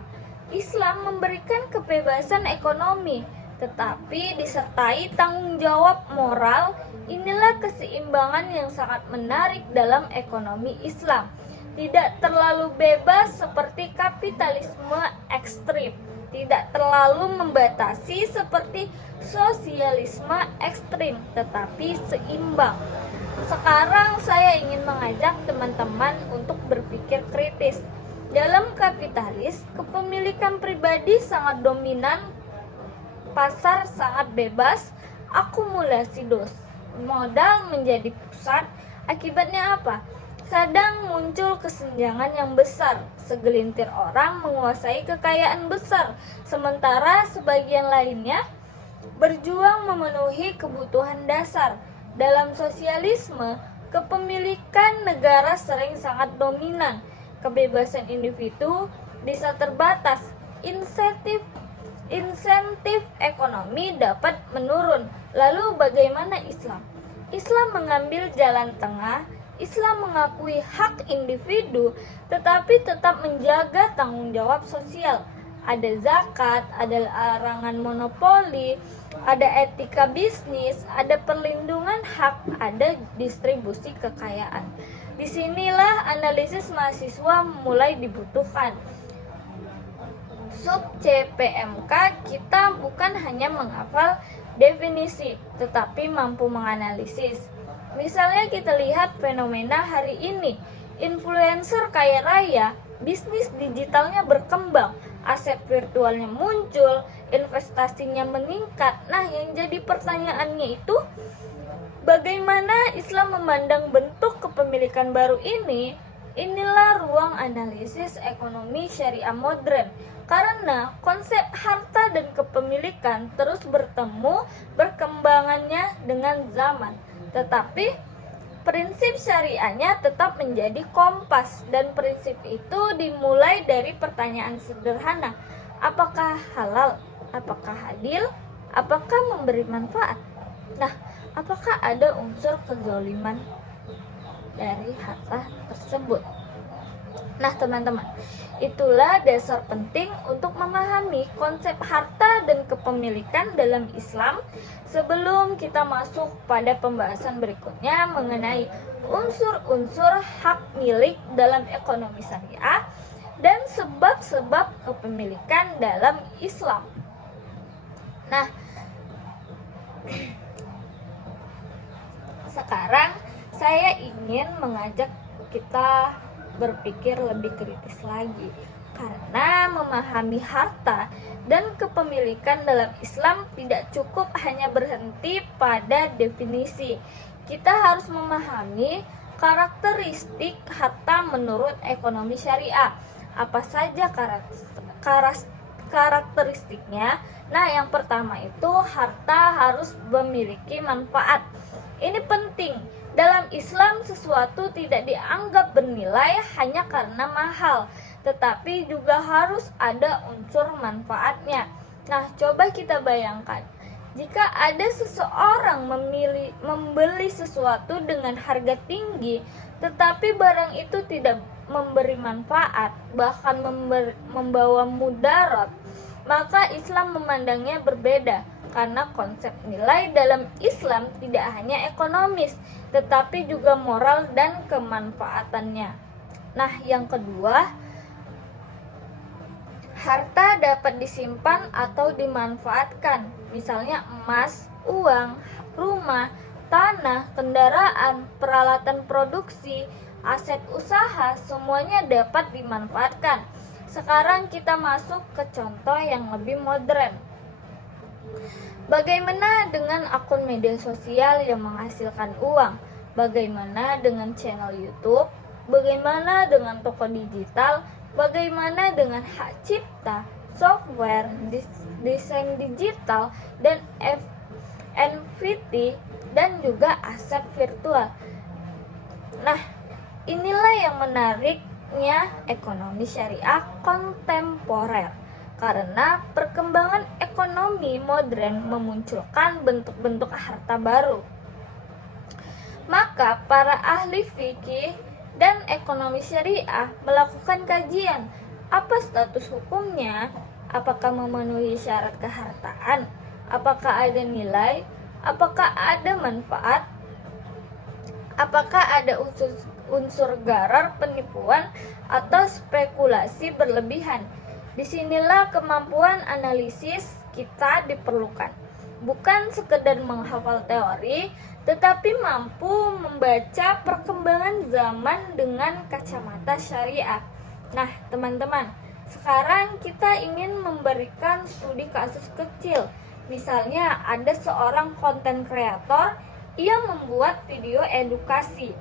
Islam memberikan kebebasan ekonomi, tetapi disertai tanggung jawab moral. Inilah keseimbangan yang sangat menarik dalam ekonomi Islam. Tidak terlalu bebas seperti kapitalisme ekstrim, tidak terlalu membatasi seperti sosialisme ekstrim, tetapi seimbang. Sekarang saya ingin mengajak teman-teman untuk berpikir kritis. Dalam kapitalis, kepemilikan pribadi sangat dominan, pasar sangat bebas, akumulasi modal menjadi pusat. Akibatnya apa? Kadang muncul kesenjangan yang besar. Segelintir orang menguasai kekayaan besar, sementara sebagian lainnya berjuang memenuhi kebutuhan dasar. Dalam sosialisme, kepemilikan negara sering sangat dominan. Kebebasan individu bisa terbatas. Insentif ekonomi dapat menurun. Lalu bagaimana Islam? Islam mengambil jalan tengah. Islam mengakui hak individu, tetapi tetap menjaga tanggung jawab sosial. Ada zakat, ada larangan monopoli, ada etika bisnis, ada perlindungan hak, ada distribusi kekayaan. Disinilah analisis mahasiswa mulai dibutuhkan. Sub CPMK kita bukan hanya menghafal definisi, tetapi mampu menganalisis. Misalnya kita lihat fenomena hari ini, influencer kaya raya, bisnis digitalnya berkembang, aset virtualnya muncul, investasinya meningkat. Nah, yang jadi pertanyaannya itu, bagaimana Islam memandang bentuk kepemilikan baru inilah ruang analisis ekonomi syariah modern. Karena konsep harta dan kepemilikan terus berkembangannya dengan zaman. Tetapi prinsip syariahnya tetap menjadi kompas, dan prinsip itu dimulai dari pertanyaan sederhana: apakah halal? Apakah adil? Apakah memberi manfaat? Nah, apakah ada unsur kezaliman dari harta tersebut? Nah, teman-teman, itulah dasar penting untuk memahami konsep harta dan kepemilikan dalam Islam sebelum kita masuk pada pembahasan berikutnya mengenai unsur-unsur hak milik dalam ekonomi syariah dan sebab-sebab kepemilikan dalam Islam. Nah, sekarang saya ingin mengajak kita berpikir lebih kritis lagi, karena memahami harta dan kepemilikan dalam Islam tidak cukup hanya berhenti pada definisi. Kita harus memahami karakteristik harta menurut ekonomi syariah. Apa saja karakteristiknya? Nah, yang pertama itu harta harus memiliki manfaat. Ini penting. Dalam Islam, sesuatu tidak dianggap bernilai hanya karena mahal, tetapi juga harus ada unsur manfaatnya. Nah, coba kita bayangkan, jika ada seseorang membeli sesuatu dengan harga tinggi, tetapi barang itu tidak memberi manfaat, bahkan membawa mudarat, maka Islam memandangnya berbeda. Karena konsep nilai dalam Islam tidak hanya ekonomis, tetapi juga moral dan kemanfaatannya. Nah, yang kedua, harta dapat disimpan atau dimanfaatkan. Misalnya emas, uang, rumah, tanah, kendaraan, peralatan produksi, aset usaha, semuanya dapat dimanfaatkan. Sekarang kita masuk ke contoh yang lebih modern. Bagaimana dengan akun media sosial yang menghasilkan uang? Bagaimana dengan channel YouTube? Bagaimana dengan toko digital? Bagaimana dengan hak cipta, software, desain digital, dan NFT, dan juga aset virtual? Nah, inilah yang menariknya ekonomi syariah kontemporer. Karena perkembangan ekonomi modern memunculkan bentuk-bentuk harta baru. Maka para ahli fikih dan ekonomi syariah melakukan kajian. Apa status hukumnya? Apakah memenuhi syarat kehartaan? Apakah ada nilai? Apakah ada manfaat? Apakah ada unsur gharar, penipuan, atau spekulasi berlebihan? Disinilah kemampuan analisis kita diperlukan. Bukan sekedar menghafal teori, tetapi mampu membaca perkembangan zaman dengan kacamata syariah. Nah, teman-teman, sekarang kita ingin memberikan studi kasus kecil. Misalnya ada seorang konten kreator, ia membuat video edukasi.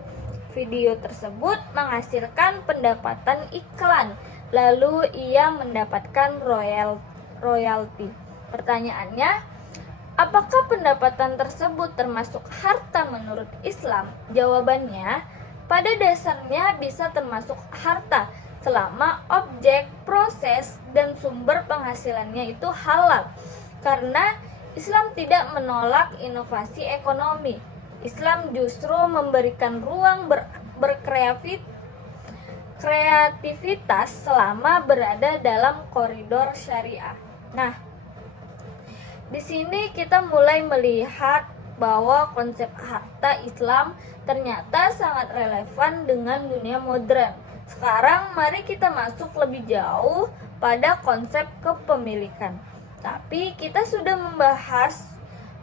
Video tersebut menghasilkan pendapatan iklan. Lalu ia mendapatkan royalti. Pertanyaannya, apakah pendapatan tersebut termasuk harta menurut Islam? Jawabannya, pada dasarnya bisa termasuk harta selama objek, proses, dan sumber penghasilannya itu halal. Karena Islam tidak menolak inovasi ekonomi. Islam justru memberikan ruang kreativitas selama berada dalam koridor syariah. Nah, di sini kita mulai melihat bahwa konsep harta Islam ternyata sangat relevan dengan dunia modern. Sekarang mari kita masuk lebih jauh pada konsep kepemilikan. Tapi kita sudah membahas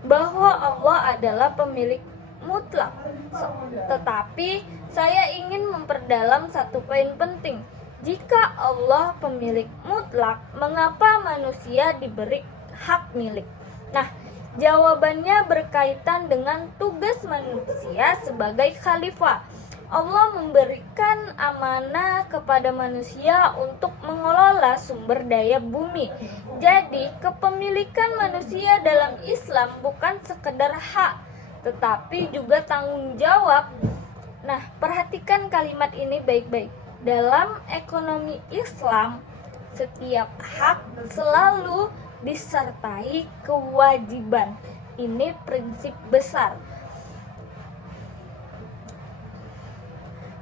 bahwa Allah adalah pemilik mutlak. Tetapi saya ingin memperdalam satu poin penting. Jika Allah pemilik mutlak, mengapa manusia diberi hak milik? Nah, jawabannya berkaitan dengan tugas manusia sebagai khalifah. Allah memberikan amanah kepada manusia untuk mengelola sumber daya bumi. Jadi, kepemilikan manusia dalam Islam bukan sekedar hak, tetapi juga tanggung jawab. Nah, perhatikan kalimat ini baik-baik. Dalam ekonomi Islam, setiap hak selalu disertai kewajiban. Ini prinsip besar.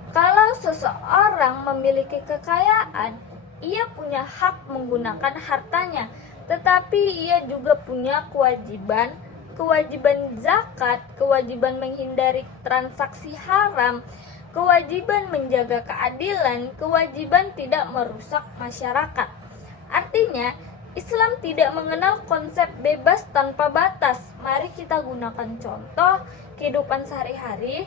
Kalau seseorang memiliki kekayaan, ia punya hak menggunakan hartanya, tetapi ia juga punya kewajiban zakat, kewajiban menghindari transaksi haram, kewajiban menjaga keadilan, kewajiban tidak merusak masyarakat. Artinya, Islam tidak mengenal konsep bebas tanpa batas. Mari kita gunakan contoh kehidupan sehari-hari.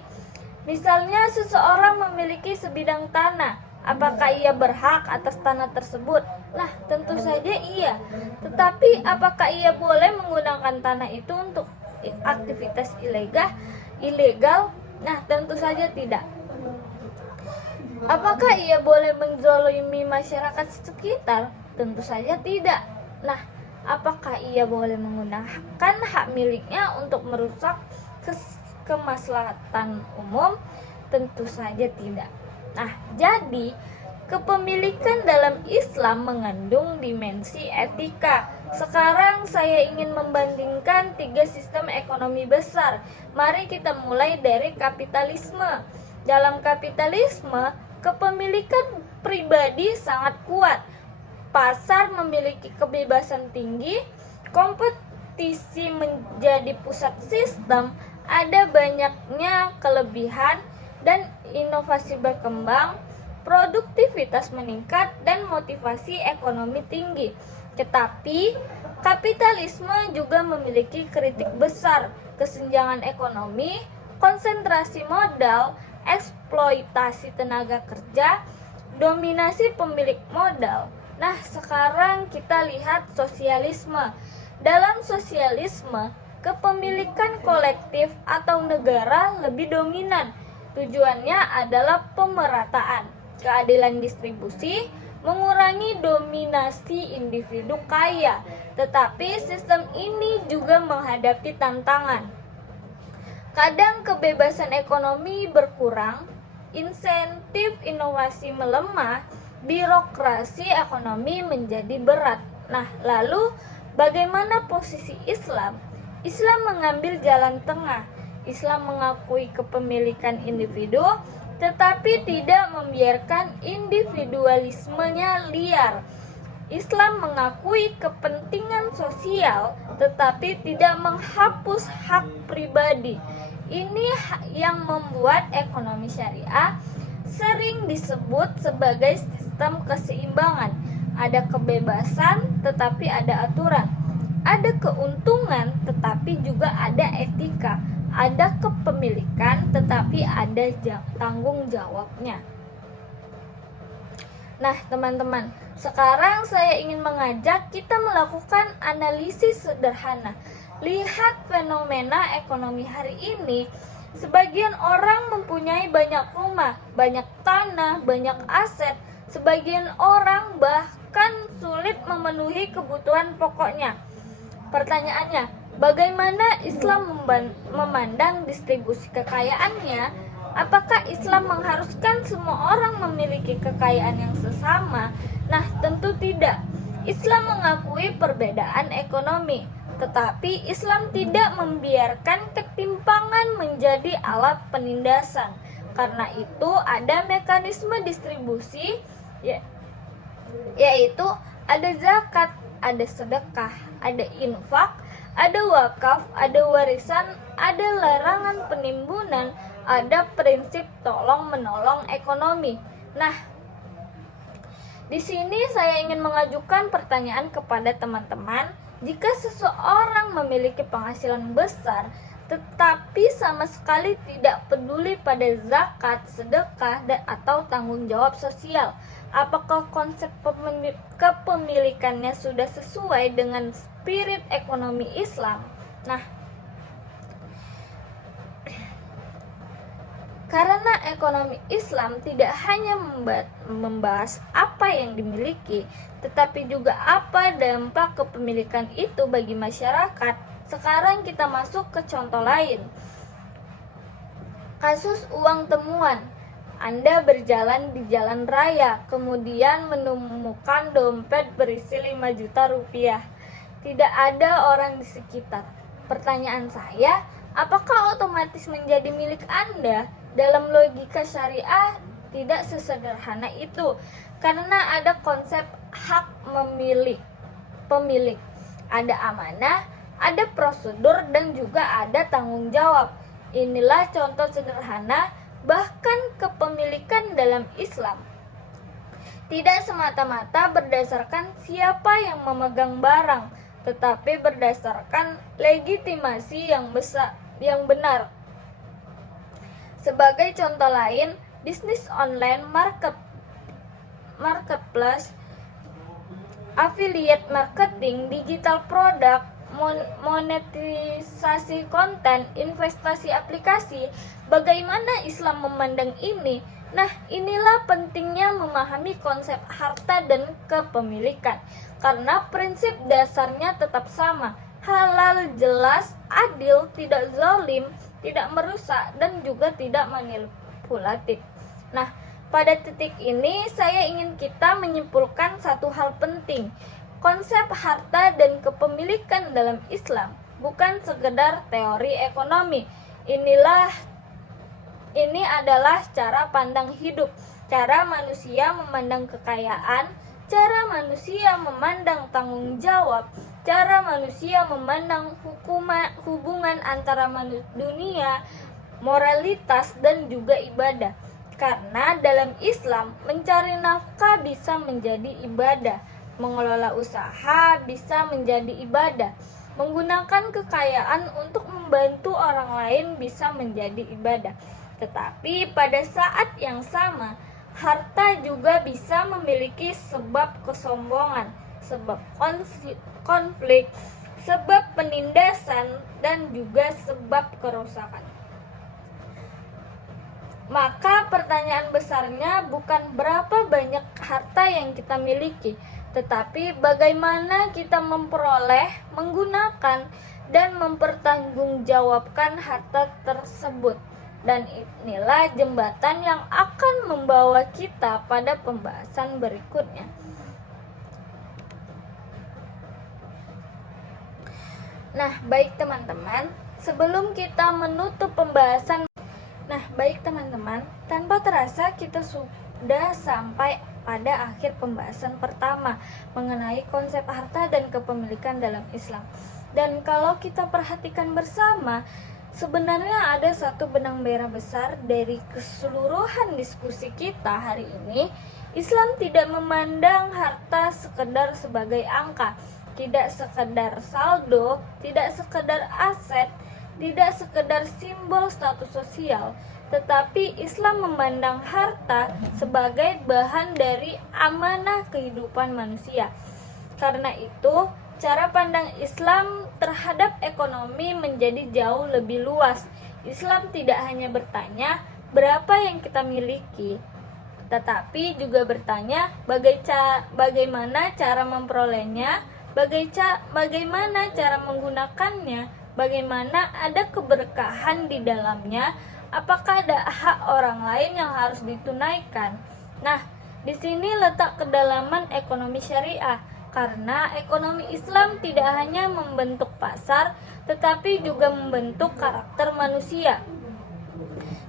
Misalnya seseorang memiliki sebidang tanah, apakah ia berhak atas tanah tersebut? Nah, tentu saja iya. Tetapi apakah ia boleh menggunakan tanah itu untuk aktivitas ilegal? Nah, tentu saja tidak. Apakah ia boleh menzalimi masyarakat sekitar? Tentu saja tidak. Nah, apakah ia boleh menggunakan hak miliknya untuk merusak kemaslahatan umum? Tentu saja tidak. Nah, jadi kepemilikan dalam Islam mengandung dimensi etika. Sekarang saya ingin membandingkan 3 sistem ekonomi besar. Mari kita mulai dari kapitalisme. Dalam kapitalisme, kepemilikan pribadi sangat kuat. Pasar memiliki kebebasan tinggi, kompetisi menjadi pusat sistem, ada banyaknya kelebihan dan inovasi berkembang, produktivitas meningkat dan motivasi ekonomi tinggi. Tetapi kapitalisme juga memiliki kritik besar, kesenjangan ekonomi, konsentrasi modal, eksploitasi tenaga kerja, dominasi pemilik modal. Nah, sekarang kita lihat sosialisme. Dalam sosialisme, kepemilikan kolektif atau negara lebih dominan. Tujuannya adalah pemerataan, keadilan distribusi, mengurangi dominasi individu kaya. Tetapi sistem ini juga menghadapi tantangan. Kadang kebebasan ekonomi berkurang, insentif inovasi melemah, birokrasi ekonomi menjadi berat. Nah, lalu bagaimana posisi Islam? Islam mengambil jalan tengah. Islam mengakui kepemilikan individu, tetapi tidak membiarkan individualismenya liar. Islam mengakui kepentingan sosial, tetapi tidak menghapus hak pribadi. Ini yang membuat ekonomi syariah sering disebut sebagai sistem keseimbangan. Ada kebebasan, tetapi ada aturan. Ada keuntungan, tetapi juga ada etika. Ada kepemilikan, tetapi ada tanggung jawabnya. Nah, teman-teman, sekarang saya ingin mengajak kita melakukan analisis sederhana. Lihat fenomena ekonomi hari ini. Sebagian orang mempunyai banyak rumah, banyak tanah, banyak aset. Sebagian orang bahkan sulit memenuhi kebutuhan pokoknya. Pertanyaannya, bagaimana Islam memandang distribusi kekayaannya? Apakah Islam mengharuskan semua orang memiliki kekayaan yang sesama? Nah, tentu tidak. Islam mengakui perbedaan ekonomi, tetapi Islam tidak membiarkan ketimpangan menjadi alat penindasan. Karena itu ada mekanisme distribusi, yaitu ada zakat, ada sedekah, ada infak, ada wakaf, ada warisan, ada larangan penimbunan, ada prinsip tolong-menolong ekonomi. Nah, di sini saya ingin mengajukan pertanyaan kepada teman-teman. Jika seseorang memiliki penghasilan besar, tetapi sama sekali tidak peduli pada zakat, sedekah, atau tanggung jawab sosial, apakah konsep kepemilikannya sudah sesuai dengan spirit ekonomi Islam? Nah, Karena ekonomi Islam tidak hanya membahas apa yang dimiliki, tetapi juga apa dampak kepemilikan itu bagi masyarakat. Sekarang kita masuk ke contoh lain. Kasus uang temuan. Anda berjalan di jalan raya, kemudian menemukan dompet berisi 5 juta rupiah. Tidak ada orang di sekitar. Pertanyaan saya, apakah otomatis menjadi milik Anda? Dalam logika syariah tidak sesederhana itu, karena ada konsep hak pemilik. Ada amanah, ada prosedur, dan juga ada tanggung jawab. Inilah contoh sederhana bahkan kepemilikan dalam Islam. Tidak semata-mata berdasarkan siapa yang memegang barang, tetapi berdasarkan legitimasi yang benar. Sebagai contoh lain, bisnis online, marketplace, affiliate marketing, digital product, monetisasi konten, investasi aplikasi. Bagaimana Islam memandang ini? Nah, inilah pentingnya memahami konsep harta dan kepemilikan, karena prinsip dasarnya tetap sama. Halal, jelas, adil, tidak zalim, tidak merusak, dan juga tidak manipulatif. Nah, pada titik ini saya ingin kita menyimpulkan satu hal penting. Konsep harta dan kepemilikan dalam Islam bukan sekedar teori ekonomi. Ini adalah cara pandang hidup, cara manusia memandang kekayaan, cara manusia memandang tanggung jawab, cara manusia memandang hubungan antara dunia, moralitas, dan juga ibadah. Karena dalam Islam, mencari nafkah bisa menjadi ibadah, mengelola usaha bisa menjadi ibadah, menggunakan kekayaan untuk membantu orang lain bisa menjadi ibadah. Tetapi pada saat yang sama, harta juga bisa memiliki sebab kesombongan, sebab konflik, sebab penindasan, dan juga sebab kerusakan. Maka pertanyaan besarnya bukan berapa banyak harta yang kita miliki, tetapi bagaimana kita memperoleh, menggunakan, dan mempertanggungjawabkan harta tersebut. Dan inilah jembatan yang akan membawa kita pada pembahasan berikutnya. Nah, baik teman-teman, sebelum kita menutup pembahasan, tanpa terasa kita sudah sampai pada akhir pembahasan pertama mengenai konsep harta dan kepemilikan dalam Islam. Dan kalau kita perhatikan bersama, sebenarnya ada satu benang merah besar dari keseluruhan diskusi kita hari ini. Islam tidak memandang harta sekedar sebagai angka, tidak sekedar saldo, tidak sekedar aset, tidak sekedar simbol status sosial, tetapi Islam memandang harta sebagai bahan dari amanah kehidupan manusia. Karena itu, cara pandang Islam terhadap ekonomi menjadi jauh lebih luas. Islam tidak hanya bertanya berapa yang kita miliki, tetapi juga bertanya bagaimana cara memperolehnya, bagaimana cara menggunakannya, bagaimana ada keberkahan di dalamnya, apakah ada hak orang lain yang harus ditunaikan. Nah, di sini letak kedalaman ekonomi syariah. Karena ekonomi Islam tidak hanya membentuk pasar, tetapi juga membentuk karakter manusia.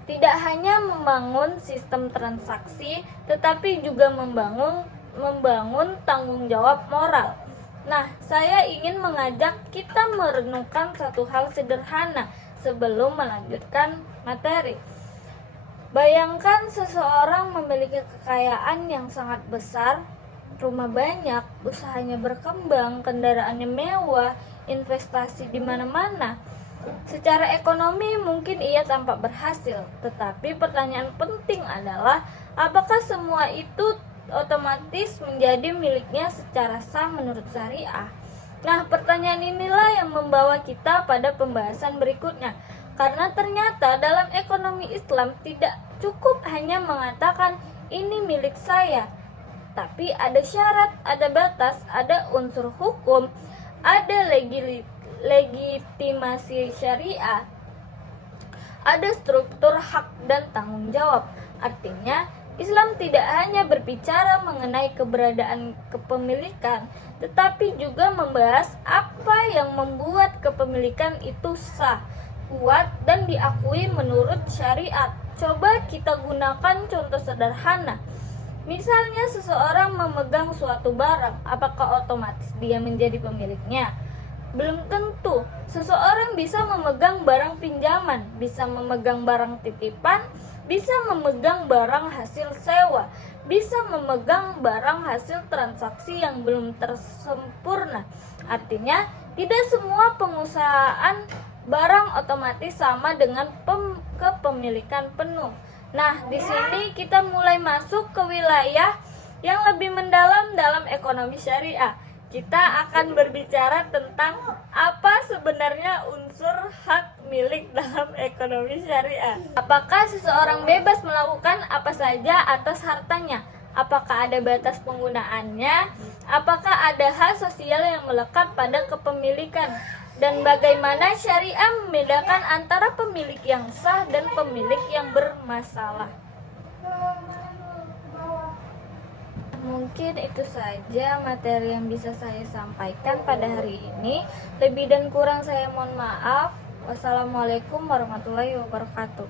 Tidak hanya membangun sistem transaksi, tetapi juga membangun tanggung jawab moral. Nah, saya ingin mengajak kita merenungkan satu hal sederhana sebelum melanjutkan materi. Bayangkan seseorang memiliki kekayaan yang sangat besar, rumah banyak, usahanya berkembang, kendaraannya mewah, investasi di mana-mana. Secara ekonomi mungkin ia tampak berhasil, tetapi pertanyaan penting adalah apakah semua itu otomatis menjadi miliknya secara sah menurut syariah? Nah, pertanyaan inilah yang membawa kita pada pembahasan berikutnya. Karena ternyata dalam ekonomi Islam tidak cukup hanya mengatakan ini milik saya, tapi ada syarat, ada batas, ada unsur hukum, ada legitimasi syariah, ada struktur hak dan tanggung jawab. Artinya, Islam tidak hanya berbicara mengenai keberadaan kepemilikan, tetapi juga membahas apa yang membuat kepemilikan itu sah, kuat, dan diakui menurut syariat. Coba kita gunakan contoh sederhana. Misalnya seseorang memegang suatu barang, apakah otomatis dia menjadi pemiliknya? Belum tentu. Seseorang bisa memegang barang pinjaman, bisa memegang barang titipan, bisa memegang barang hasil sewa, bisa memegang barang hasil transaksi yang belum tersempurna. Artinya, tidak semua pengusahaan barang otomatis sama dengan kepemilikan penuh. Nah, di sini kita mulai masuk ke wilayah yang lebih mendalam dalam ekonomi syariah. Kita akan berbicara tentang apa sebenarnya unsur hak milik dalam ekonomi syariah. Apakah seseorang bebas melakukan apa saja atas hartanya? Apakah ada batas penggunaannya? Apakah ada hak sosial yang melekat pada kepemilikan? Dan bagaimana syariah membedakan antara pemilik yang sah dan pemilik yang bermasalah? Mungkin itu saja materi yang bisa saya sampaikan pada hari ini. Lebih dan kurang saya mohon maaf. Wassalamualaikum warahmatullahi wabarakatuh.